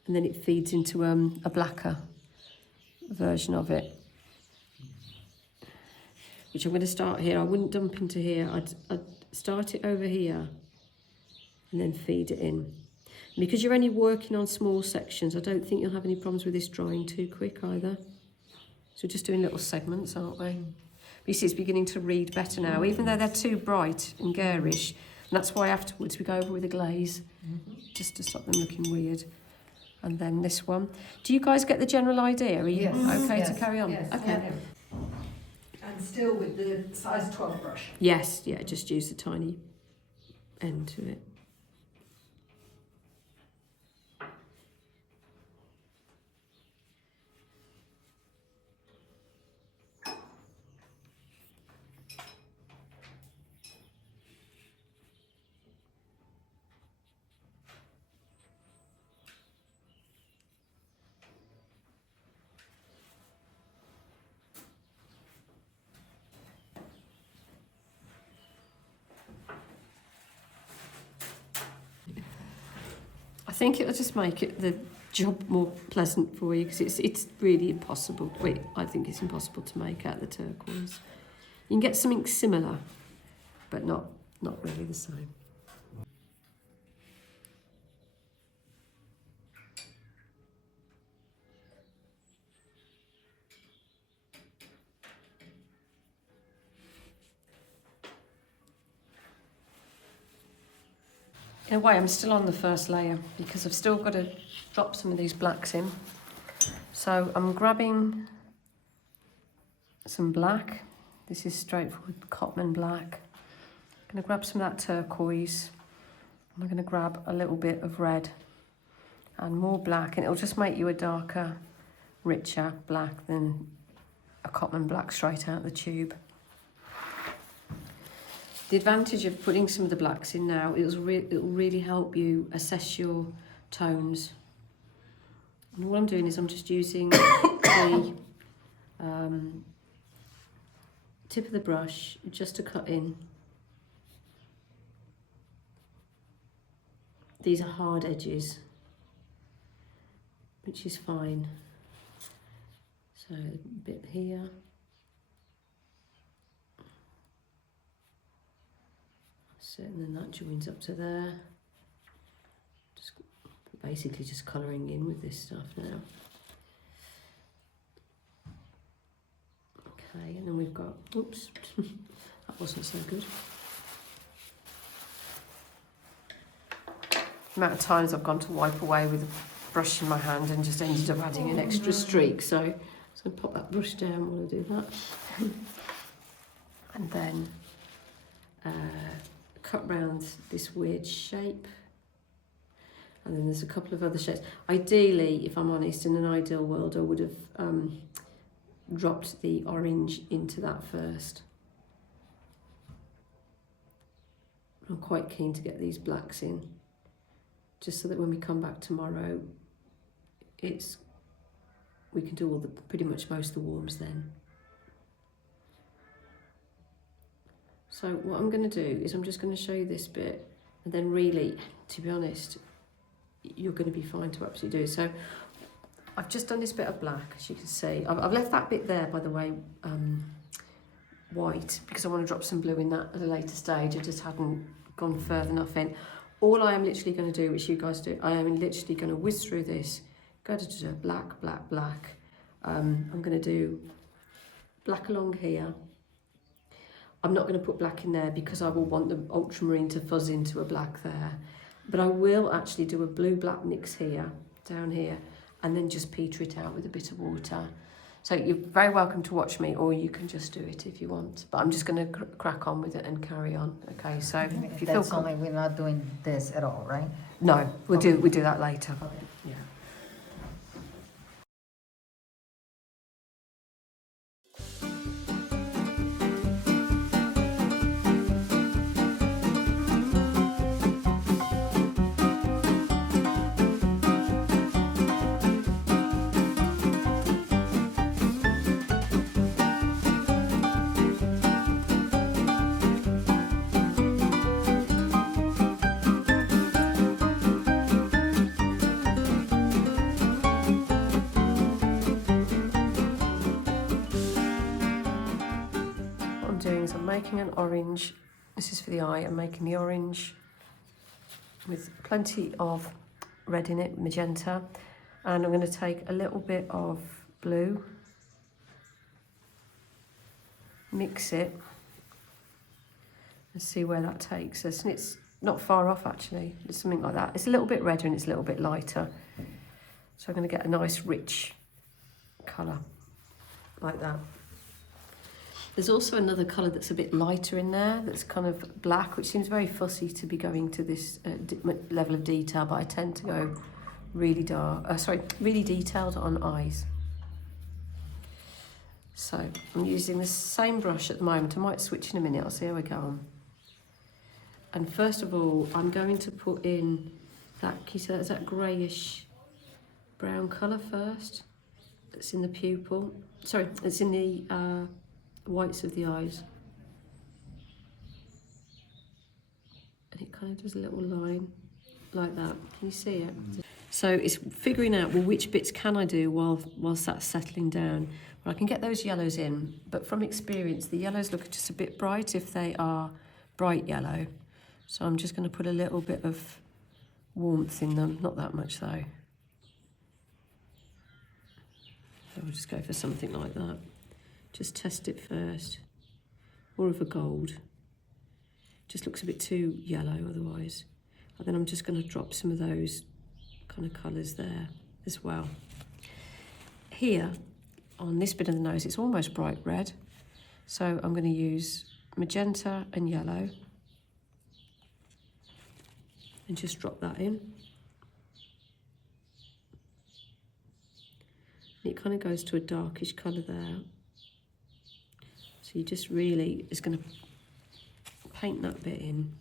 And then it feeds into a blacker version of it. Which I'm going to start here. I wouldn't dump into here. I'd start it over here and then feed it in. And because you're only working on small sections, I don't think you'll have any problems with this drying too quick either. So we're just doing little segments, aren't we? But you see, it's beginning to read better now, even though they're too bright and garish. And that's why afterwards we go over with a glaze, just to stop them looking weird. And then this one. Do you guys get the general idea? Are you okay to carry on? Yes. Okay. Yeah. And still with the size 12 brush. Yes, yeah, just use the tiny end to it. I think it'll just make the job more pleasant for you, because it's really impossible. Wait, I think it's impossible to make out the turquoise. You can get something similar, but not really the same. In a way, I'm still on the first layer because I've still got to drop some of these blacks in. So I'm grabbing some black. This is straightforward cotton black. I'm going to grab some of that turquoise. I'm going to grab a little bit of red and more black, and it'll just make you a darker, richer black than a cotton black straight out the tube. The advantage of putting some of the blacks in now, it'll really help you assess your tones. And what I'm doing is I'm just using the tip of the brush just to cut in. These are hard edges, which is fine. So a bit here. And then that joins up to there. Just basically just colouring in with this stuff now. Okay, and then we've got, oops, that wasn't so good. The amount of times I've gone to wipe away with a brush in my hand and just ended up adding an extra streak. So I'm just going to pop that brush down while I do that. And then cut round this weird shape, and then there's a couple of other shapes. Ideally, if I'm honest, in an ideal world I would have dropped the orange into that first. I'm quite keen to get these blacks in, just so that when we come back tomorrow we can do all the pretty much most of the warms then. So what I'm going to do is I'm just going to show you this bit, and then really, to be honest, you're going to be fine to absolutely do it. So I've just done this bit of black, as you can see. I've left that bit there, by the way, white, because I want to drop some blue in that at a later stage. I just hadn't gone further enough in. All I am literally going to do, which you guys do, I am literally going to whiz through this, go to black, black, black. I'm going to do black along here. I'm not going to put black in there because I will want the ultramarine to fuzz into a black there. But I will actually do a blue-black mix here, down here, and then just peter it out with a bit of water. So you're very welcome to watch me, or you can just do it if you want. But I'm just going to crack on with it and carry on. Okay, so if you That's feel only, we're not doing this at all, right? No, we'll do that later. Yeah. making an orange. This is for the eye. I'm making the orange with plenty of red in it, magenta. And I'm going to take a little bit of blue, mix it, and see where that takes us. And it's not far off actually, it's something like that. It's a little bit redder and it's a little bit lighter. So I'm going to get a nice rich colour like that. There's also another colour that's a bit lighter in there, that's kind of black, which seems very fussy to be going to this level of detail, but I tend to go really dark, really detailed on eyes. So I'm using the same brush at the moment. I might switch in a minute, I'll see how I go on. And first of all, I'm going to put in that, can you see that's that greyish brown colour first? It's in the pupil. Sorry, it's in the whites of the eyes. And it kind of does a little line like that. Can you see it? So it's figuring out, well, which bits can I do whilst that's settling down? Well, I can get those yellows in, but from experience, the yellows look just a bit bright if they are bright yellow. So I'm just going to put a little bit of warmth in them, not that much though. So we'll just go for something like that. Just test it first. More of a gold. Just looks a bit too yellow otherwise. And then I'm just going to drop some of those kind of colours there as well. Here, on this bit of the nose, it's almost bright red. So I'm going to use magenta and yellow. And just drop that in. It kind of goes to a darkish colour there. So you just really is going to paint that bit in.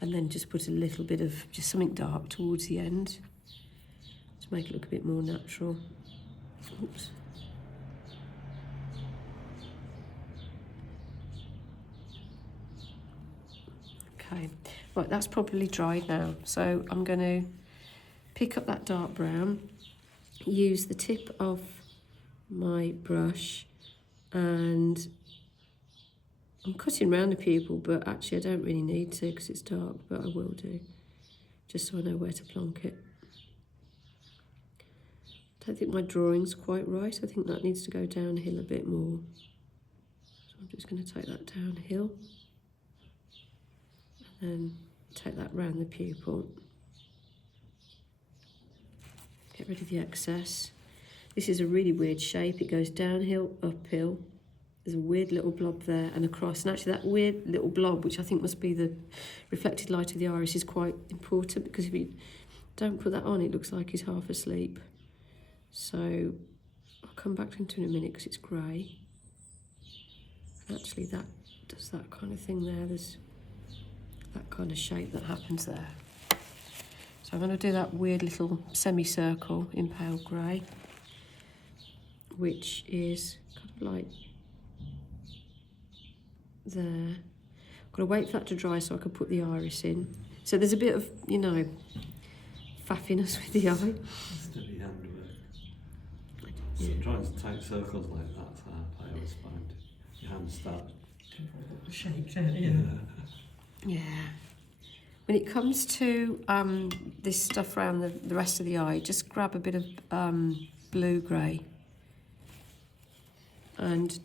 And then just put a little bit of just something dark towards the end to make it look a bit more natural. Oops. Okay, right, that's probably dried now. So I'm going to pick up that dark brown, use the tip of my brush, and I'm cutting around the pupil, but actually I don't really need to because it's dark, but I will do, just so I know where to plonk it. I don't think my drawing's quite right. I think that needs to go downhill a bit more. So I'm just going to take that downhill and then take that round the pupil. Get rid of the excess. This is a really weird shape. It goes downhill, uphill. There's a weird little blob there and across. And actually that weird little blob, which I think must be the reflected light of the iris, is quite important because if you don't put that on, it looks like he's half asleep. So I'll come back into it in a minute because it's grey. And actually that does that kind of thing there. There's that kind of shape that happens there. So I'm going to do that weird little semicircle in pale grey, which is kind of like there. I've got to wait for that to dry so I can put the iris in. So there's a bit of, you know, faffiness with the eye. Steady handwork. So trying to take circles like that's hard, I always find. Your hands start. Shake, don't you? Yeah. When it comes to this stuff around the rest of the eye, just grab a bit of blue-grey and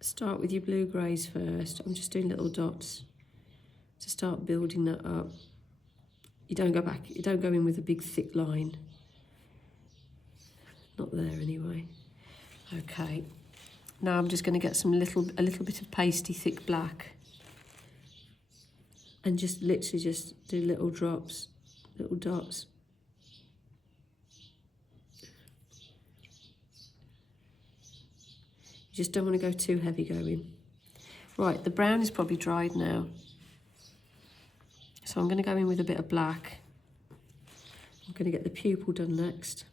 start with your blue-greys first. I'm just doing little dots to start building that up. You don't go back, you don't go in with a big thick line. Not there anyway. Okay. Now I'm just going to get a little bit of pasty thick black. And just literally just do little drops, little dots. You just don't want to go too heavy going. Right, the brown is probably dried now. So I'm going to go in with a bit of black. I'm going to get the pupil done next.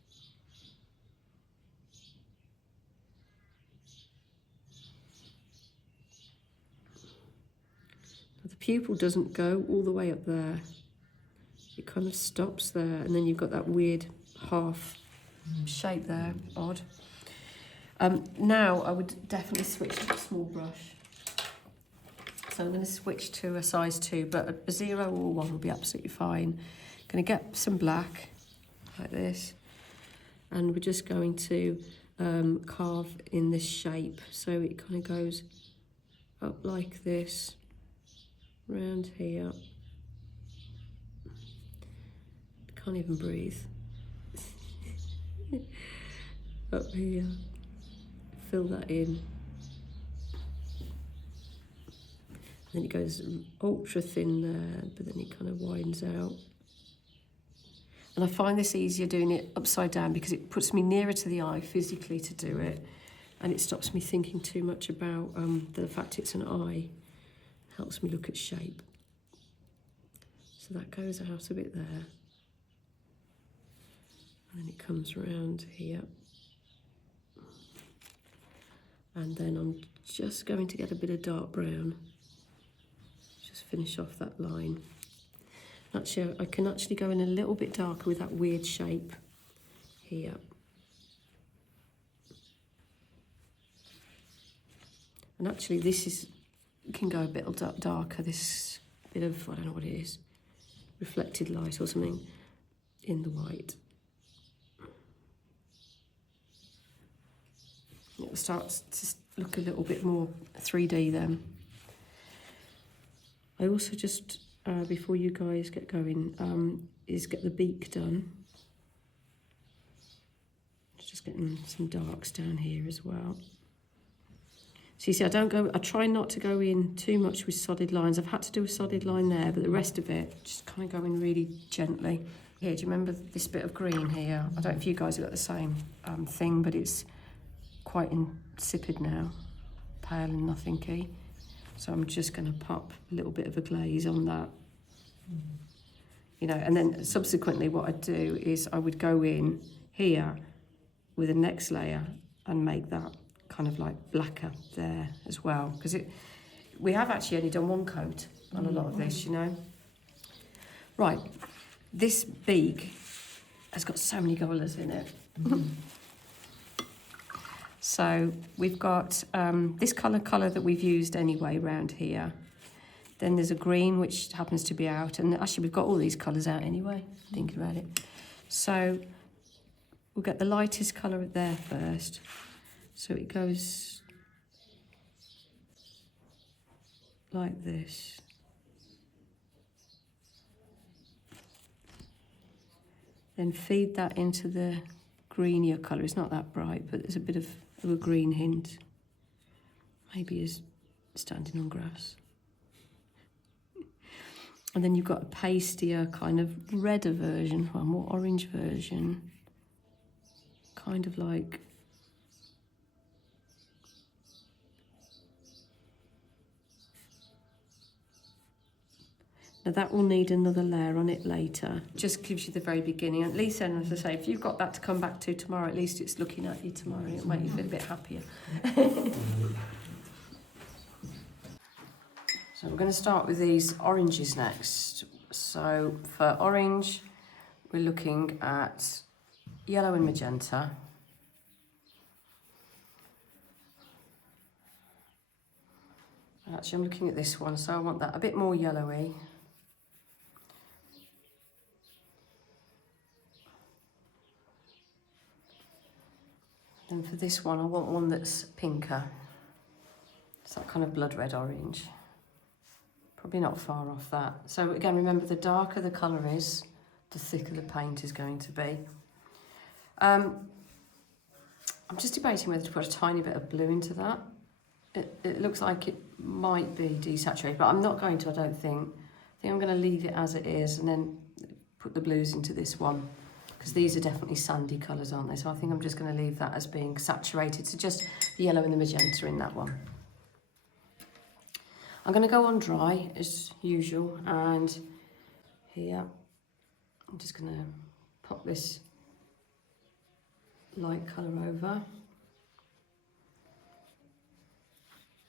The pupil doesn't go all the way up there. It kind of stops there, and then you've got that weird half shape there, odd. Now I would definitely switch to a small brush. So I'm going to switch to a size 2, but a 0 or 1 will be absolutely fine. Going to get some black, like this, and we're just going to carve in this shape. So it kind of goes up like this, round here. Can't even breathe. Up here, fill that in. Then it goes ultra thin there, but then it kind of widens out. And I find this easier doing it upside down because it puts me nearer to the eye physically to do it, and it stops me thinking too much about the fact it's an eye. Helps me look at shape. So that goes out a bit there. And then it comes around here. And then I'm just going to get a bit of dark brown. Just finish off that line. Actually, I can actually go in a little bit darker with that weird shape here. And actually this can go a bit darker, this bit of, I don't know what it is, reflected light or something in the white. It starts to look a little bit more 3D then. I also just, before you guys get going, is get the beak done. Just getting some darks down here as well. So you see, I try not to go in too much with solid lines. I've had to do a solid line there, but the rest of it, just kind of go in really gently. Here, do you remember this bit of green here? I don't know if you guys have got the same thing, but it's quite insipid now, pale and nothingy. So I'm just going to pop a little bit of a glaze on that. You know, and then subsequently what I'd do is I would go in here with the next layer and make that kind of like blacker there as well, because we have actually only done one coat on a lot of this, you know. Right, this beak has got so many colours in it. So we've got this colour that we've used anyway around here. Then there's a green which happens to be out, and actually we've got all these colours out anyway, thinking about it. So we'll get the lightest colour there first. So it goes like this. Then feed that into the greenier colour. It's not that bright, but there's a bit of a green hint. Maybe is standing on grass. And then you've got a pastier, kind of redder version, or a more orange version. Kind of like now that will need another layer on it later. Just gives you the very beginning. At least then, as I say, if you've got that to come back to tomorrow, at least it's looking at you tomorrow. It'll make you feel a bit happier. So we're going to start with these oranges next. So for orange, we're looking at yellow and magenta. Actually, I'm looking at this one, so I want that a bit more yellowy. And for this one, I want one that's pinker. It's that kind of blood red orange. Probably not far off that. So again, remember, the darker the colour is, the thicker the paint is going to be. I'm just debating whether to put a tiny bit of blue into that. It looks like it might be desaturated, but I'm not going to, I don't think. I think I'm going to leave it as it is and then put the blues into this one, because these are definitely sandy colours, aren't they? So I think I'm just going to leave that as being saturated. So just the yellow and the magenta in that one. I'm going to go on dry as usual, and here I'm just going to pop this light colour over.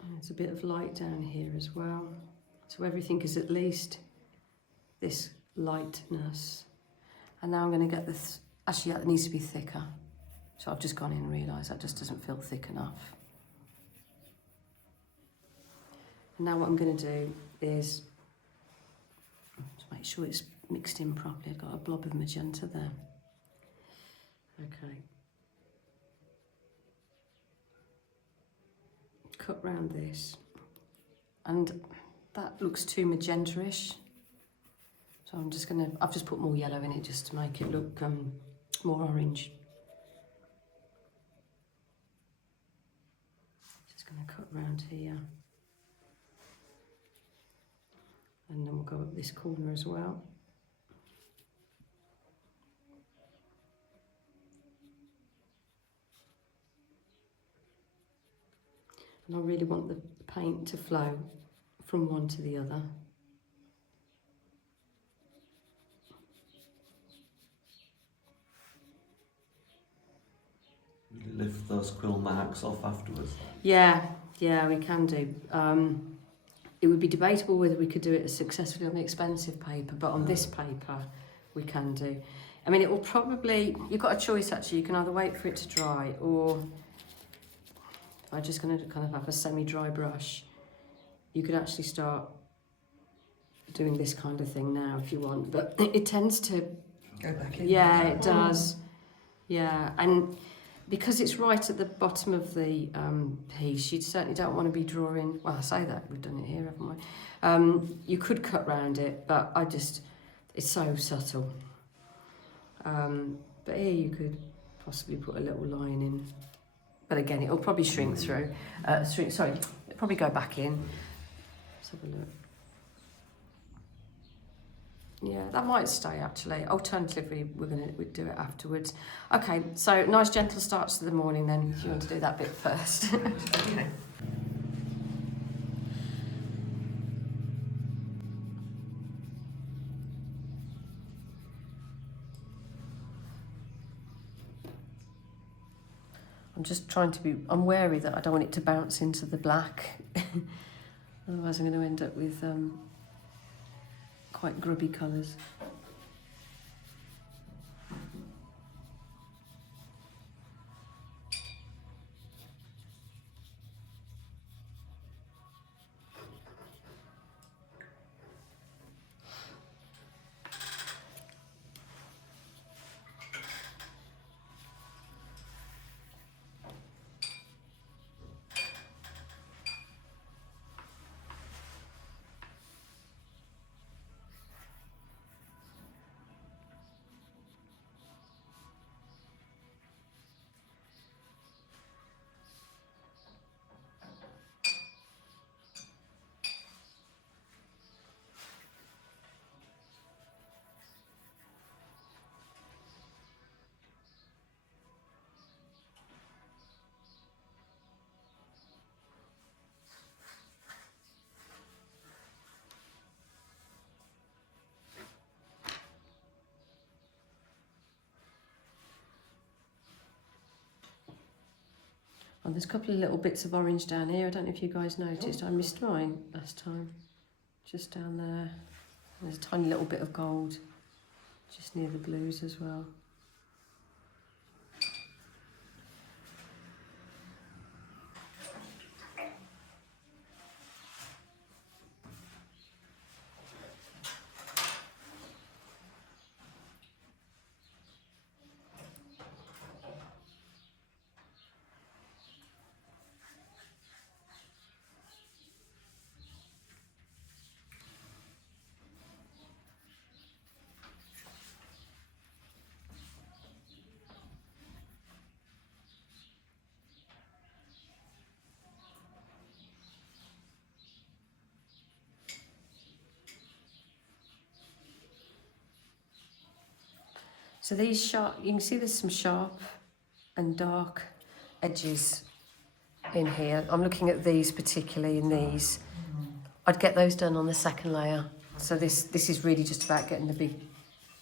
And there's a bit of light down here as well. So everything is at least this lightness. And now I'm going to get this, actually that needs to be thicker. So I've just gone in and realised that just doesn't feel thick enough. And now what I'm going to do is just make sure it's mixed in properly. I've got a blob of magenta there. Okay. Cut round this. And that looks too magenta-ish. So I'm just going to, I've just put more yellow in it just to make it look more orange. Just going to cut round here. And then we'll go up this corner as well. And I really want the paint to flow from one to the other. Will you lift those quill marks off afterwards? Yeah, we can do. It would be debatable whether we could do it as successfully on the expensive paper, but on this paper we can do. I mean, it will probably, you've got a choice actually, you can either wait for it to dry, or I'm just going to kind of have a semi-dry brush. You could actually start doing this kind of thing now if you want, but it tends to Go back in. yeah, it does. Yeah, and because it's right at the bottom of the piece, you certainly don't want to be drawing. Well, I say that, we've done it here, haven't we? You could cut round it, but it's so subtle. But here you could possibly put a little line in. But again, it'll probably shrink through. It'll probably go back in. Let's have a look. Yeah, that might stay actually. Alternatively, we'd do it afterwards. Okay, so nice gentle starts to the morning then, if you want to do that bit first. Okay. I'm just trying to be, I'm wary that I don't want it to bounce into the black. Otherwise I'm going to end up with quite grubby colours. Oh, there's a couple of little bits of orange down here. I don't know if you guys noticed. I missed mine last time. Just down there. There's a tiny little bit of gold just near the blues as well. So these sharp, you can see there's some sharp and dark edges in here. I'm looking at these particularly in these. I'd get those done on the second layer. So this is really just about getting the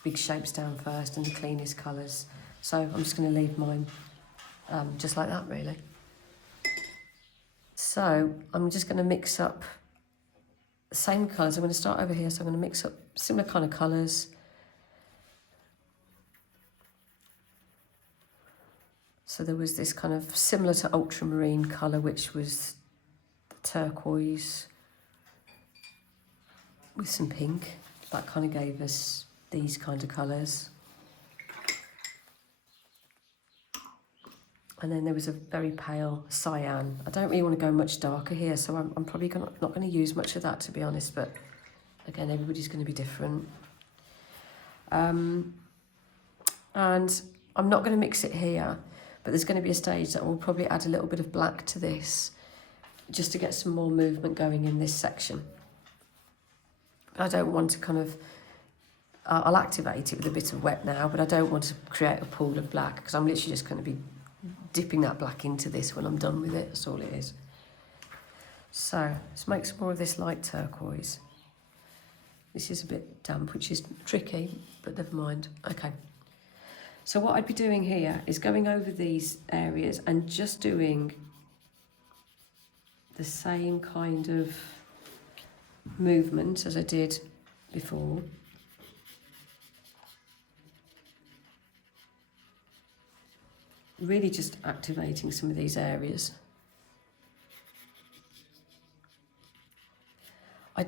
big shapes down first and the cleanest colours. So I'm just going to leave mine just like that really. So I'm just going to mix up the same colours. I'm going to start over here, so I'm going to mix up similar kind of colours. So there was this kind of similar to ultramarine colour, which was turquoise with some pink. That kind of gave us these kind of colours. And then there was a very pale cyan. I don't really want to go much darker here, so I'm probably not going to use much of that, to be honest, but again, everybody's going to be different. And I'm not going to mix it here, but there's going to be a stage that will probably add a little bit of black to this, just to get some more movement going in this section. I don't want to kind of, I'll activate it with a bit of wet now, but I don't want to create a pool of black, because I'm literally just going to be dipping that black into this when I'm done with it. That's all it is. So let's make some more of this light turquoise. This is a bit damp, which is tricky, but never mind. Okay. So what I'd be doing here is going over these areas and just doing the same kind of movement as I did before. Really just activating some of these areas.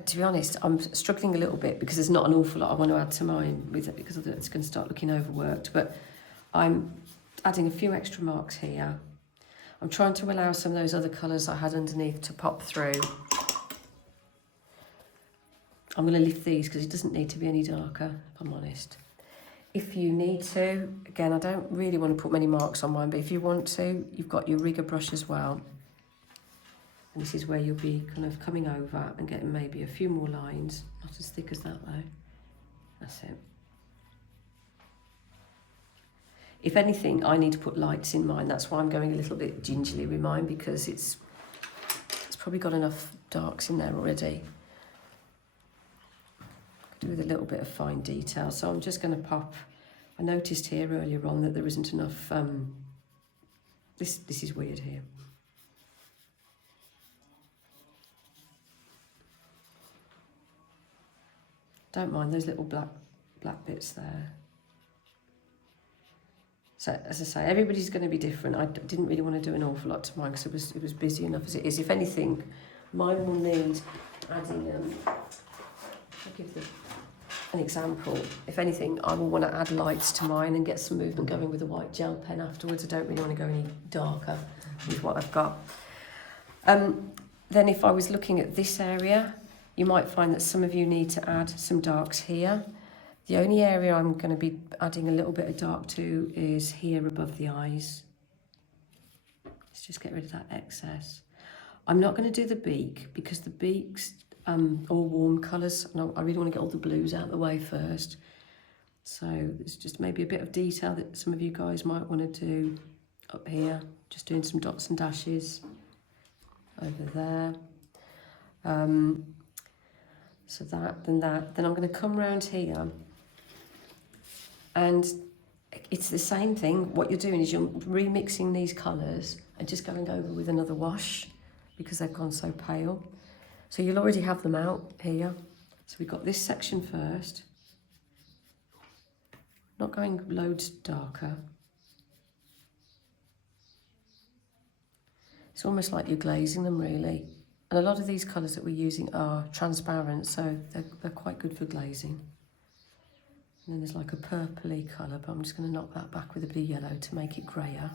To be honest, I'm struggling a little bit because there's not an awful lot I want to add to mine with it, because it's going to start looking overworked, but I'm adding a few extra marks here. I'm trying to allow some of those other colours I had underneath to pop through. I'm going to lift these because it doesn't need to be any darker, if I'm honest. If you need to, again, I don't really want to put many marks on mine, but if you want to, you've got your rigger brush as well. And this is where you'll be kind of coming over and getting maybe a few more lines. Not as thick as that though. That's it. If anything, I need to put lights in mine. That's why I'm going a little bit gingerly with mine, because it's probably got enough darks in there already. Could do with a little bit of fine detail. So I'm just going to pop. I noticed here earlier on that there isn't enough. This is weird here. Don't mind those little black bits there. So as I say, everybody's going to be different. I didn't really want to do an awful lot to mine because it was busy enough as it is. If anything, mine will need adding. I'll give an example. If anything, I will want to add lights to mine and get some movement going with a white gel pen afterwards. I don't really want to go any darker with what I've got. Then if I was looking at this area, you might find that some of you need to add some darks here. The only area I'm going to be adding a little bit of dark to is here above the eyes. Let's just get rid of that excess. I'm not going to do the beak because the beak's all warm colours. And I really want to get all the blues out of the way first. So there's just maybe a bit of detail that some of you guys might want to do up here. Just doing some dots and dashes over there. So that. Then I'm going to come round here, and it's the same thing. What you're doing is you're remixing these colours and just going over with another wash because they've gone so pale. So you'll already have them out here. So we've got this section first. Not going loads darker. It's almost like you're glazing them really. And a lot of these colours that we're using are transparent, so they're quite good for glazing. And then there's like a purpley colour, but I'm just going to knock that back with a bit of yellow to make it grayer.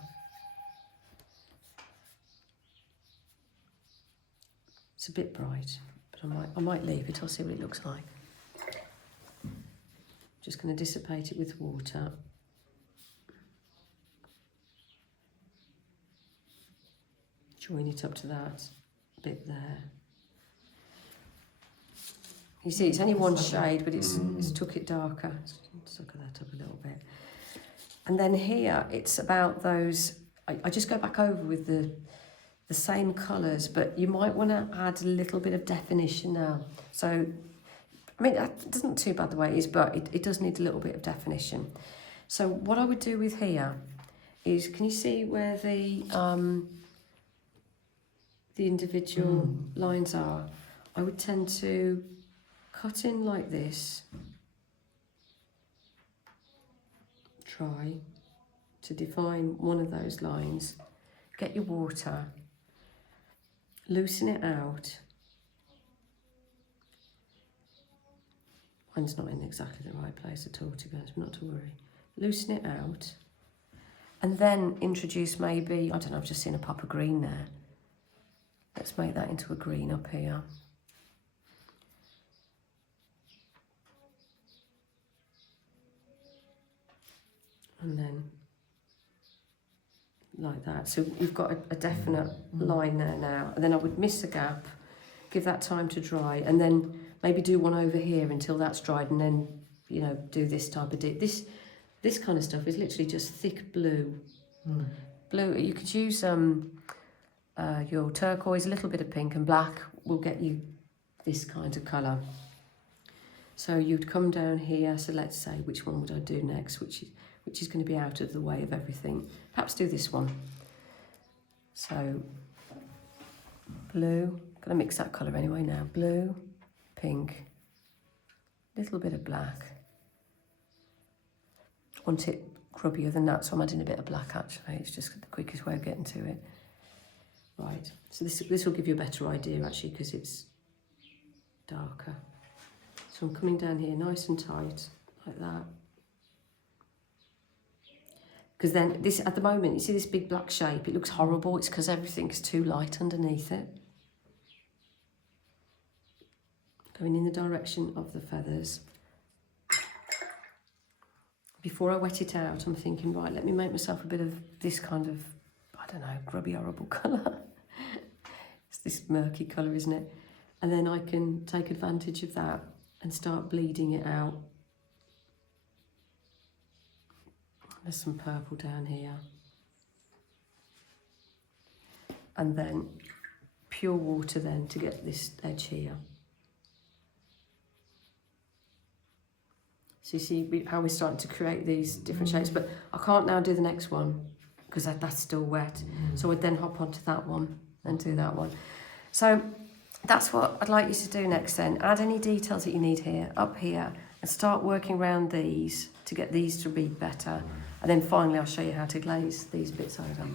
It's a bit bright, but I might leave it. I'll see what it looks like. Just going to dissipate it with water. Join it up to that bit there. You see, it's only one shade, but it's took it darker. Sucker that up a little bit. And then here, it's about those. I just go back over with the same colours, but you might want to add a little bit of definition now. So, I mean, it doesn't too bad the way it is, but it does need a little bit of definition. So what I would do with here is, can you see where the individual lines are? I would tend to cut in like this, try, to define one of those lines. Get your water, loosen it out. Mine's not in exactly the right place at all, to be honest, but not to worry. Loosen it out, and then introduce maybe, I don't know, I've just seen a pop of green there. Let's make that into a green up here. And then like that. So you've got a definite line there now. And then I would miss a gap, give that time to dry, and then maybe do one over here until that's dried, and then, you know, do this type of dip. This kind of stuff is literally just thick blue. Blue, you could use your turquoise, a little bit of pink, and black will get you this kind of colour. So you'd come down here, so let's say, which one would I do next, which is going to be out of the way of everything. Perhaps do this one. So, blue, going to mix that colour anyway now. Blue, pink, little bit of black. Want it grubbier than that, so I'm adding a bit of black actually. It's just the quickest way of getting to it. Right, so this will give you a better idea actually, because it's darker. So I'm coming down here nice and tight, like that. Because then this, at the moment, you see this big black shape, it looks horrible. It's because everything's too light underneath it. Going in the direction of the feathers. Before I wet it out, I'm thinking, right, let me make myself a bit of this kind of, I don't know, grubby, horrible colour. It's this murky colour, isn't it? And then I can take advantage of that and start bleeding it out. There's some purple down here. And then pure water then to get this edge here. So you see how we're starting to create these different shapes, but I can't now do the next one because that's still wet. So I'd then hop onto that one and do that one. So that's what I'd like you to do next then. Add any details that you need here, up here, and start working around these to get these to be better. And then finally I'll show you how to glaze these bits over.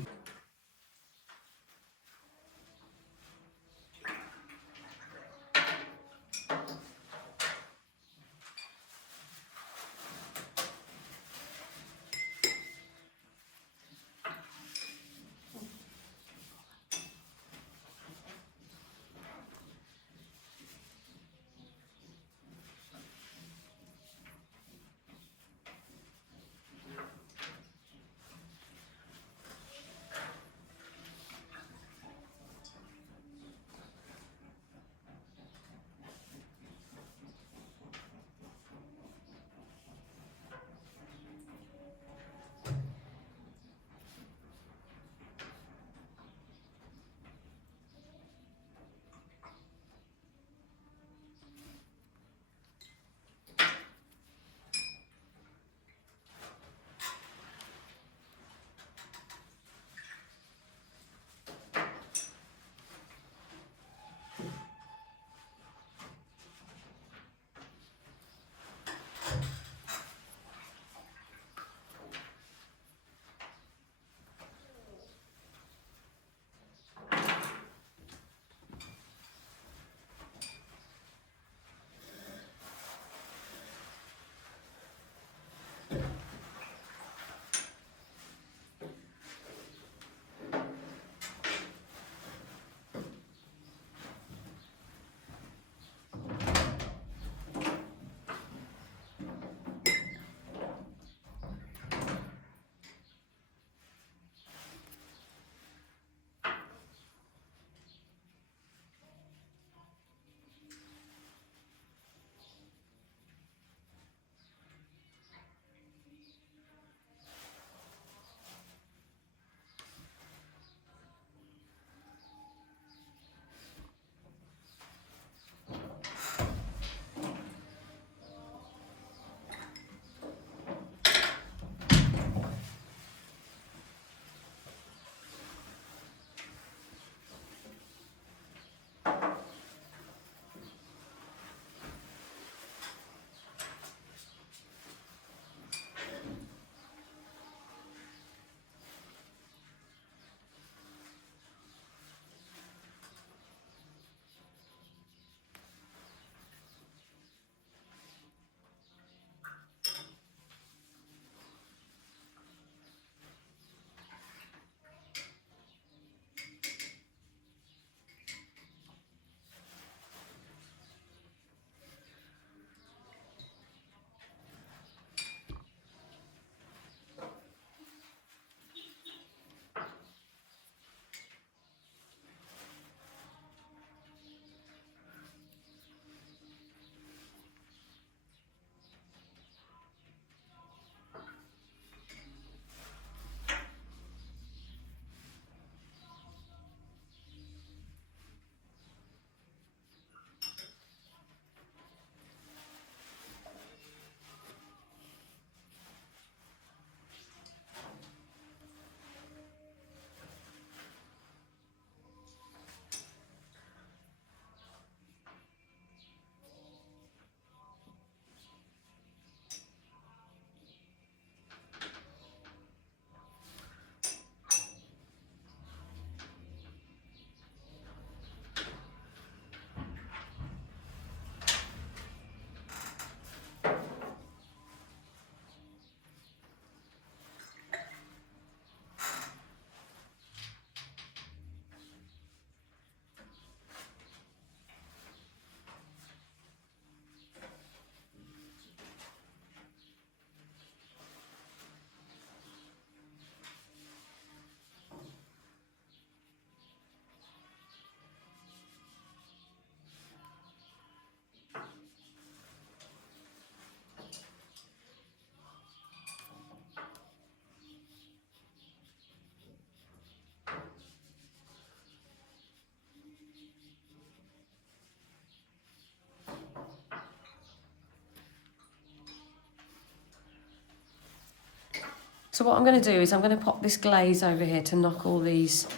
So what I'm going to do is I'm going to pop this glaze over here to knock all these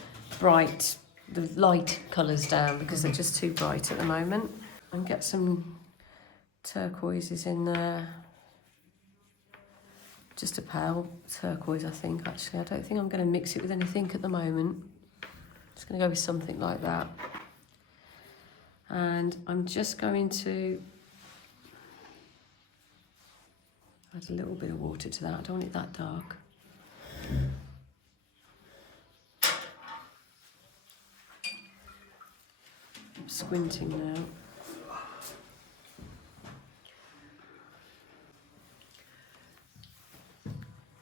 the light colours down because they're just too bright at the moment. And get some turquoises in there. Just a pale turquoise, I think, actually. I don't think I'm going to mix it with anything at the moment. Just going to go with something like that. And I'm just going to add a little bit of water to that. I don't want it that dark. I'm squinting now.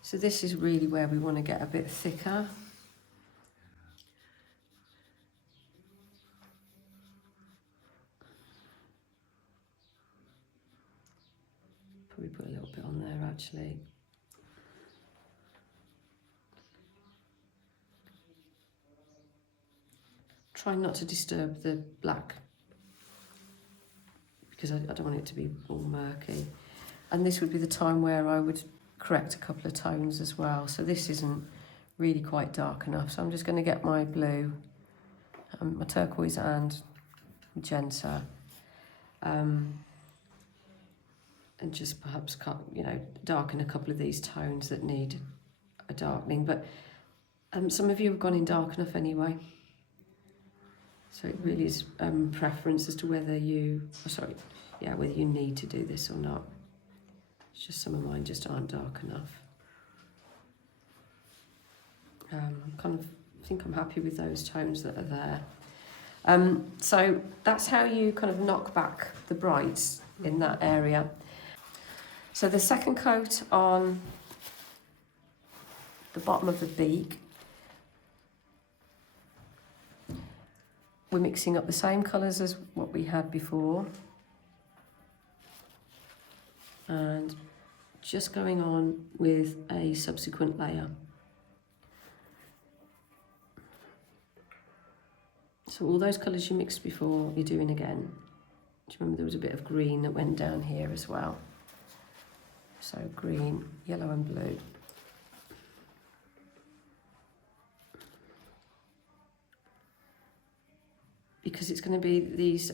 So this is really where we want to get a bit thicker. Probably put a little bit on there actually. Try not to disturb the black because I don't want it to be all murky. And this would be the time where I would correct a couple of tones as well. So this isn't really quite dark enough. So I'm just going to get my blue, my turquoise and magenta, and just perhaps darken a couple of these tones that need a darkening. But some of you have gone in dark enough anyway. So it really is preference as to whether you need to do this or not. It's just some of mine just aren't dark enough. I think I'm happy with those tones that are there. So that's how you kind of knock back the brights in that area. So the second coat on the bottom of the beak, we're mixing up the same colours as what we had before. And just going on with a subsequent layer. So all those colours you mixed before, you're doing again. Do you remember there was a bit of green that went down here as well? So green, yellow and blue. Because it's going to be these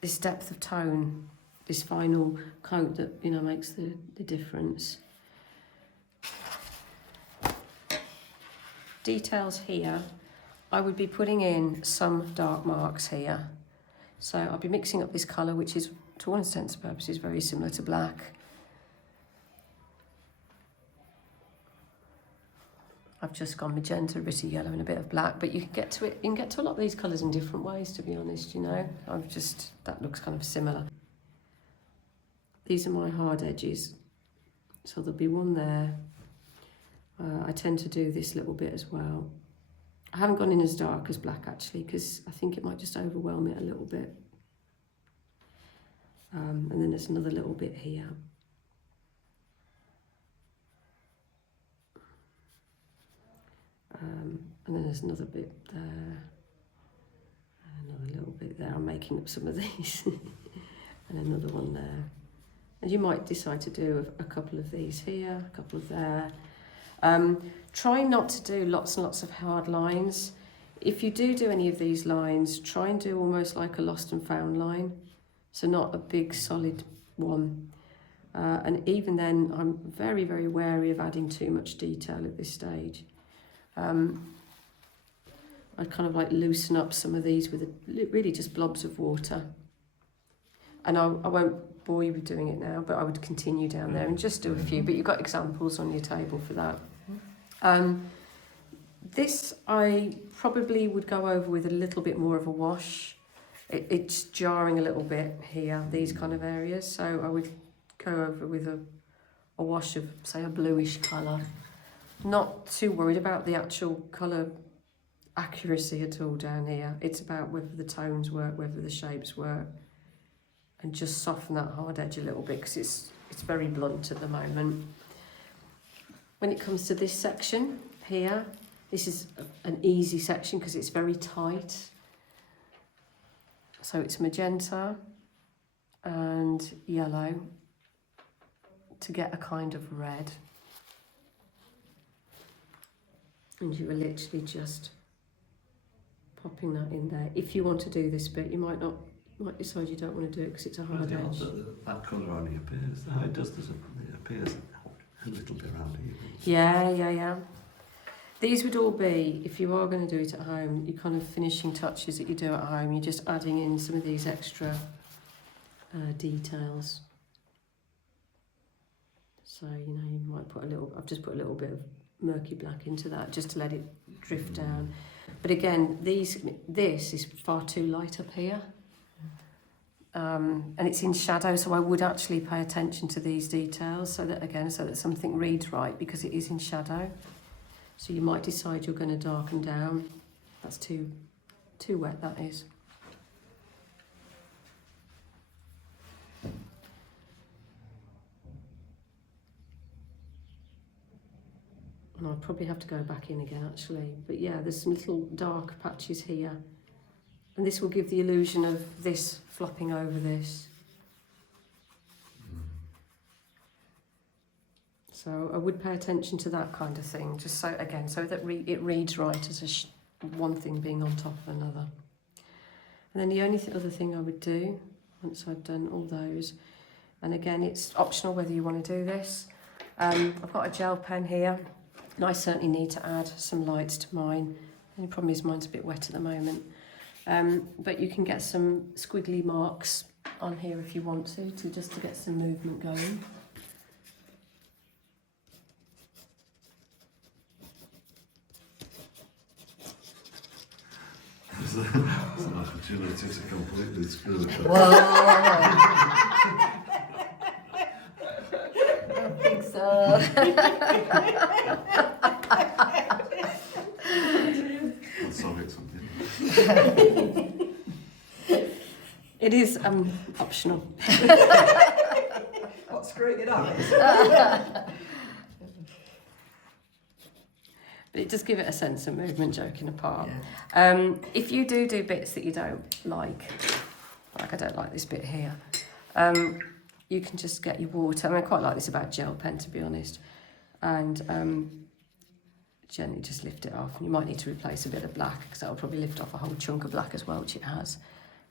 this depth of tone, this final coat that makes the difference. Details here, I would be putting in some dark marks here. So I'll be mixing up this colour, which is, to all intents and purposes, very similar to black. I've just gone magenta, a bit of yellow and a bit of black, but you can get to it. You can get to a lot of these colours in different ways, to be honest. That looks kind of similar. These are my hard edges, so there'll be one there. I tend to do this little bit as well. I haven't gone in as dark as black actually, because I think it might just overwhelm it a little bit. And then there's another little bit here. And then there's another bit there, and another little bit there. I'm making up some of these, and another one there. And you might decide to do a couple of these here, a couple of there. Try not to do lots and lots of hard lines. If you do any of these lines, try and do almost like a lost and found line. So not a big solid one. And even then, I'm very, very wary of adding too much detail at this stage. I'd kind of like loosen up some of these with really just blobs of water. And I won't bore you with doing it now, but I would continue down there and just do a few, but you've got examples on your table for that. This I probably would go over with a little bit more of a wash. It's jarring a little bit here, these kind of areas, so I would go over with a wash of, say, a bluish colour. Not too worried about the actual colour accuracy at all down here. It's about whether the tones work, whether the shapes work, and just soften that hard edge a little bit because it's very blunt at the moment. When it comes to this section here, this is an easy section because it's very tight. So it's magenta and yellow to get a kind of red. And you are literally just popping that in there. If you want to do this bit, you might decide you don't want to do it because it's a hard edge. That colour only appears. How it does, doesn't it? It appears a little bit around here. Yeah. These would all be, if you are going to do it at home, your kind of finishing touches that you do at home. You're just adding in some of these extra details. So, you know, you might put I've just put a little bit of murky black into that just to let it drift down. But again, this is far too light up here. And it's in shadow, so I would actually pay attention to these details so that something reads right, because it is in shadow. So you might decide you're going to darken down. That's too wet, that is. And I'll probably have to go back in again actually. But yeah, there's some little dark patches here. And this will give the illusion of this flopping over this. So I would pay attention to that kind of thing, just so that it reads right as one thing being on top of another. And then the only other thing I would do, once I've done all those, and again, it's optional whether you want to do this. I've got a gel pen here, and I certainly need to add some lights to mine. The only problem is mine's a bit wet at the moment. But you can get some squiggly marks on here if you want to just to get some movement going. It's an opportunity to completely screw it up. Whoa. I don't think so. I'm sorry, it's something. It is optional. What, screwing it up? But it does give it a sense of movement, joking apart. Yeah. If you do bits that you don't like I don't like this bit here, you can just get your water. I mean, I quite like this about gel pen, to be honest. And gently just lift it off. And you might need to replace a bit of black, because that'll probably lift off a whole chunk of black as well, which it has.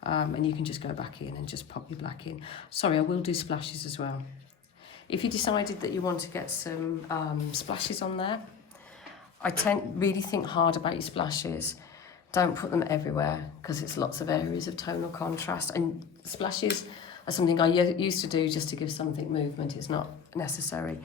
And you can just go back in and just pop your black in. Sorry, I will do splashes as well. If you decided that you want to get some splashes on there, I really think hard about your splashes. Don't put them everywhere, because it's lots of areas of tonal contrast. And splashes are something I used to do just to give something movement. It's not necessary.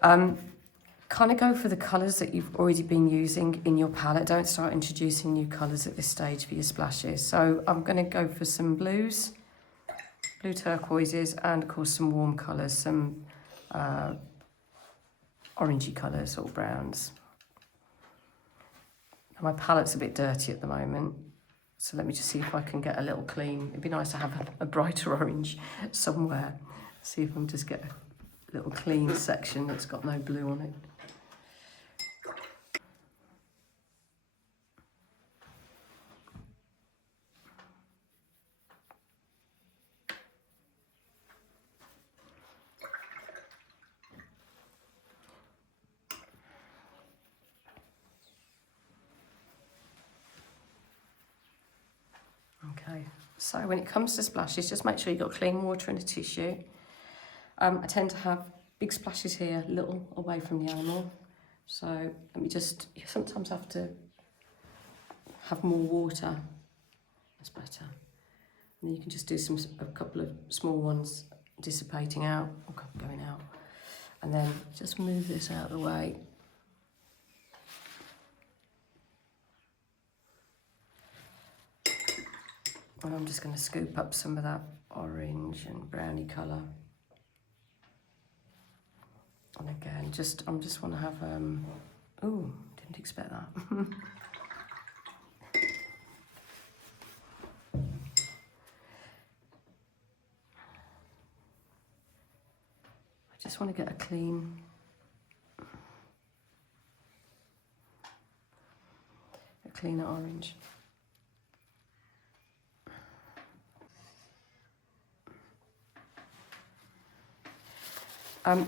Kind of go for the colours that you've already been using in your palette. Don't start introducing new colours at this stage for your splashes. So I'm going to go for some blues, blue turquoises, and of course some warm colours, some orangey colours or browns. Now my palette's a bit dirty at the moment, so let me just see if I can get a little clean. It'd be nice to have a brighter orange somewhere. See if I can just get a little clean section that's got no blue on it. Okay, so when it comes to splashes, just make sure you've got clean water and a tissue. I tend to have big splashes here, little away from the animal. So let me just, you sometimes have to have more water. That's better. And then you can just do a couple of small ones dissipating out, or going out. And then just move this out of the way. And I'm just going to scoop up some of that orange and browny colour. And again, I just want to have, ooh, didn't expect that. I just want to get a cleaner orange.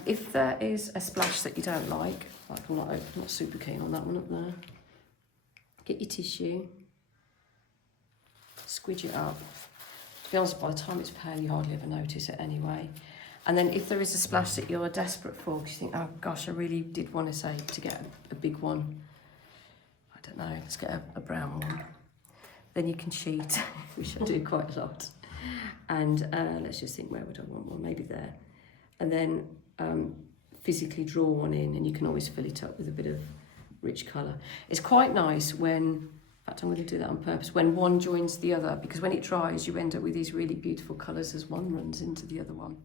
If there is a splash that you don't like Like I'm not super keen on that one up there. Get your tissue, squidge it up. To be honest, by the time it's pale, you hardly ever notice it anyway. And then if there is a splash that you're desperate for, because you think, oh gosh, I really did want to say to get a big one. I don't know, let's get a brown one. Then you can cheat, which I do quite a lot. And let's just think, where would I want one? Maybe there. And then physically draw one in, and you can always fill it up with a bit of rich colour. It's quite nice when, in fact I'm going to do that on purpose, when one joins the other, because when it dries you end up with these really beautiful colours as one runs into the other one.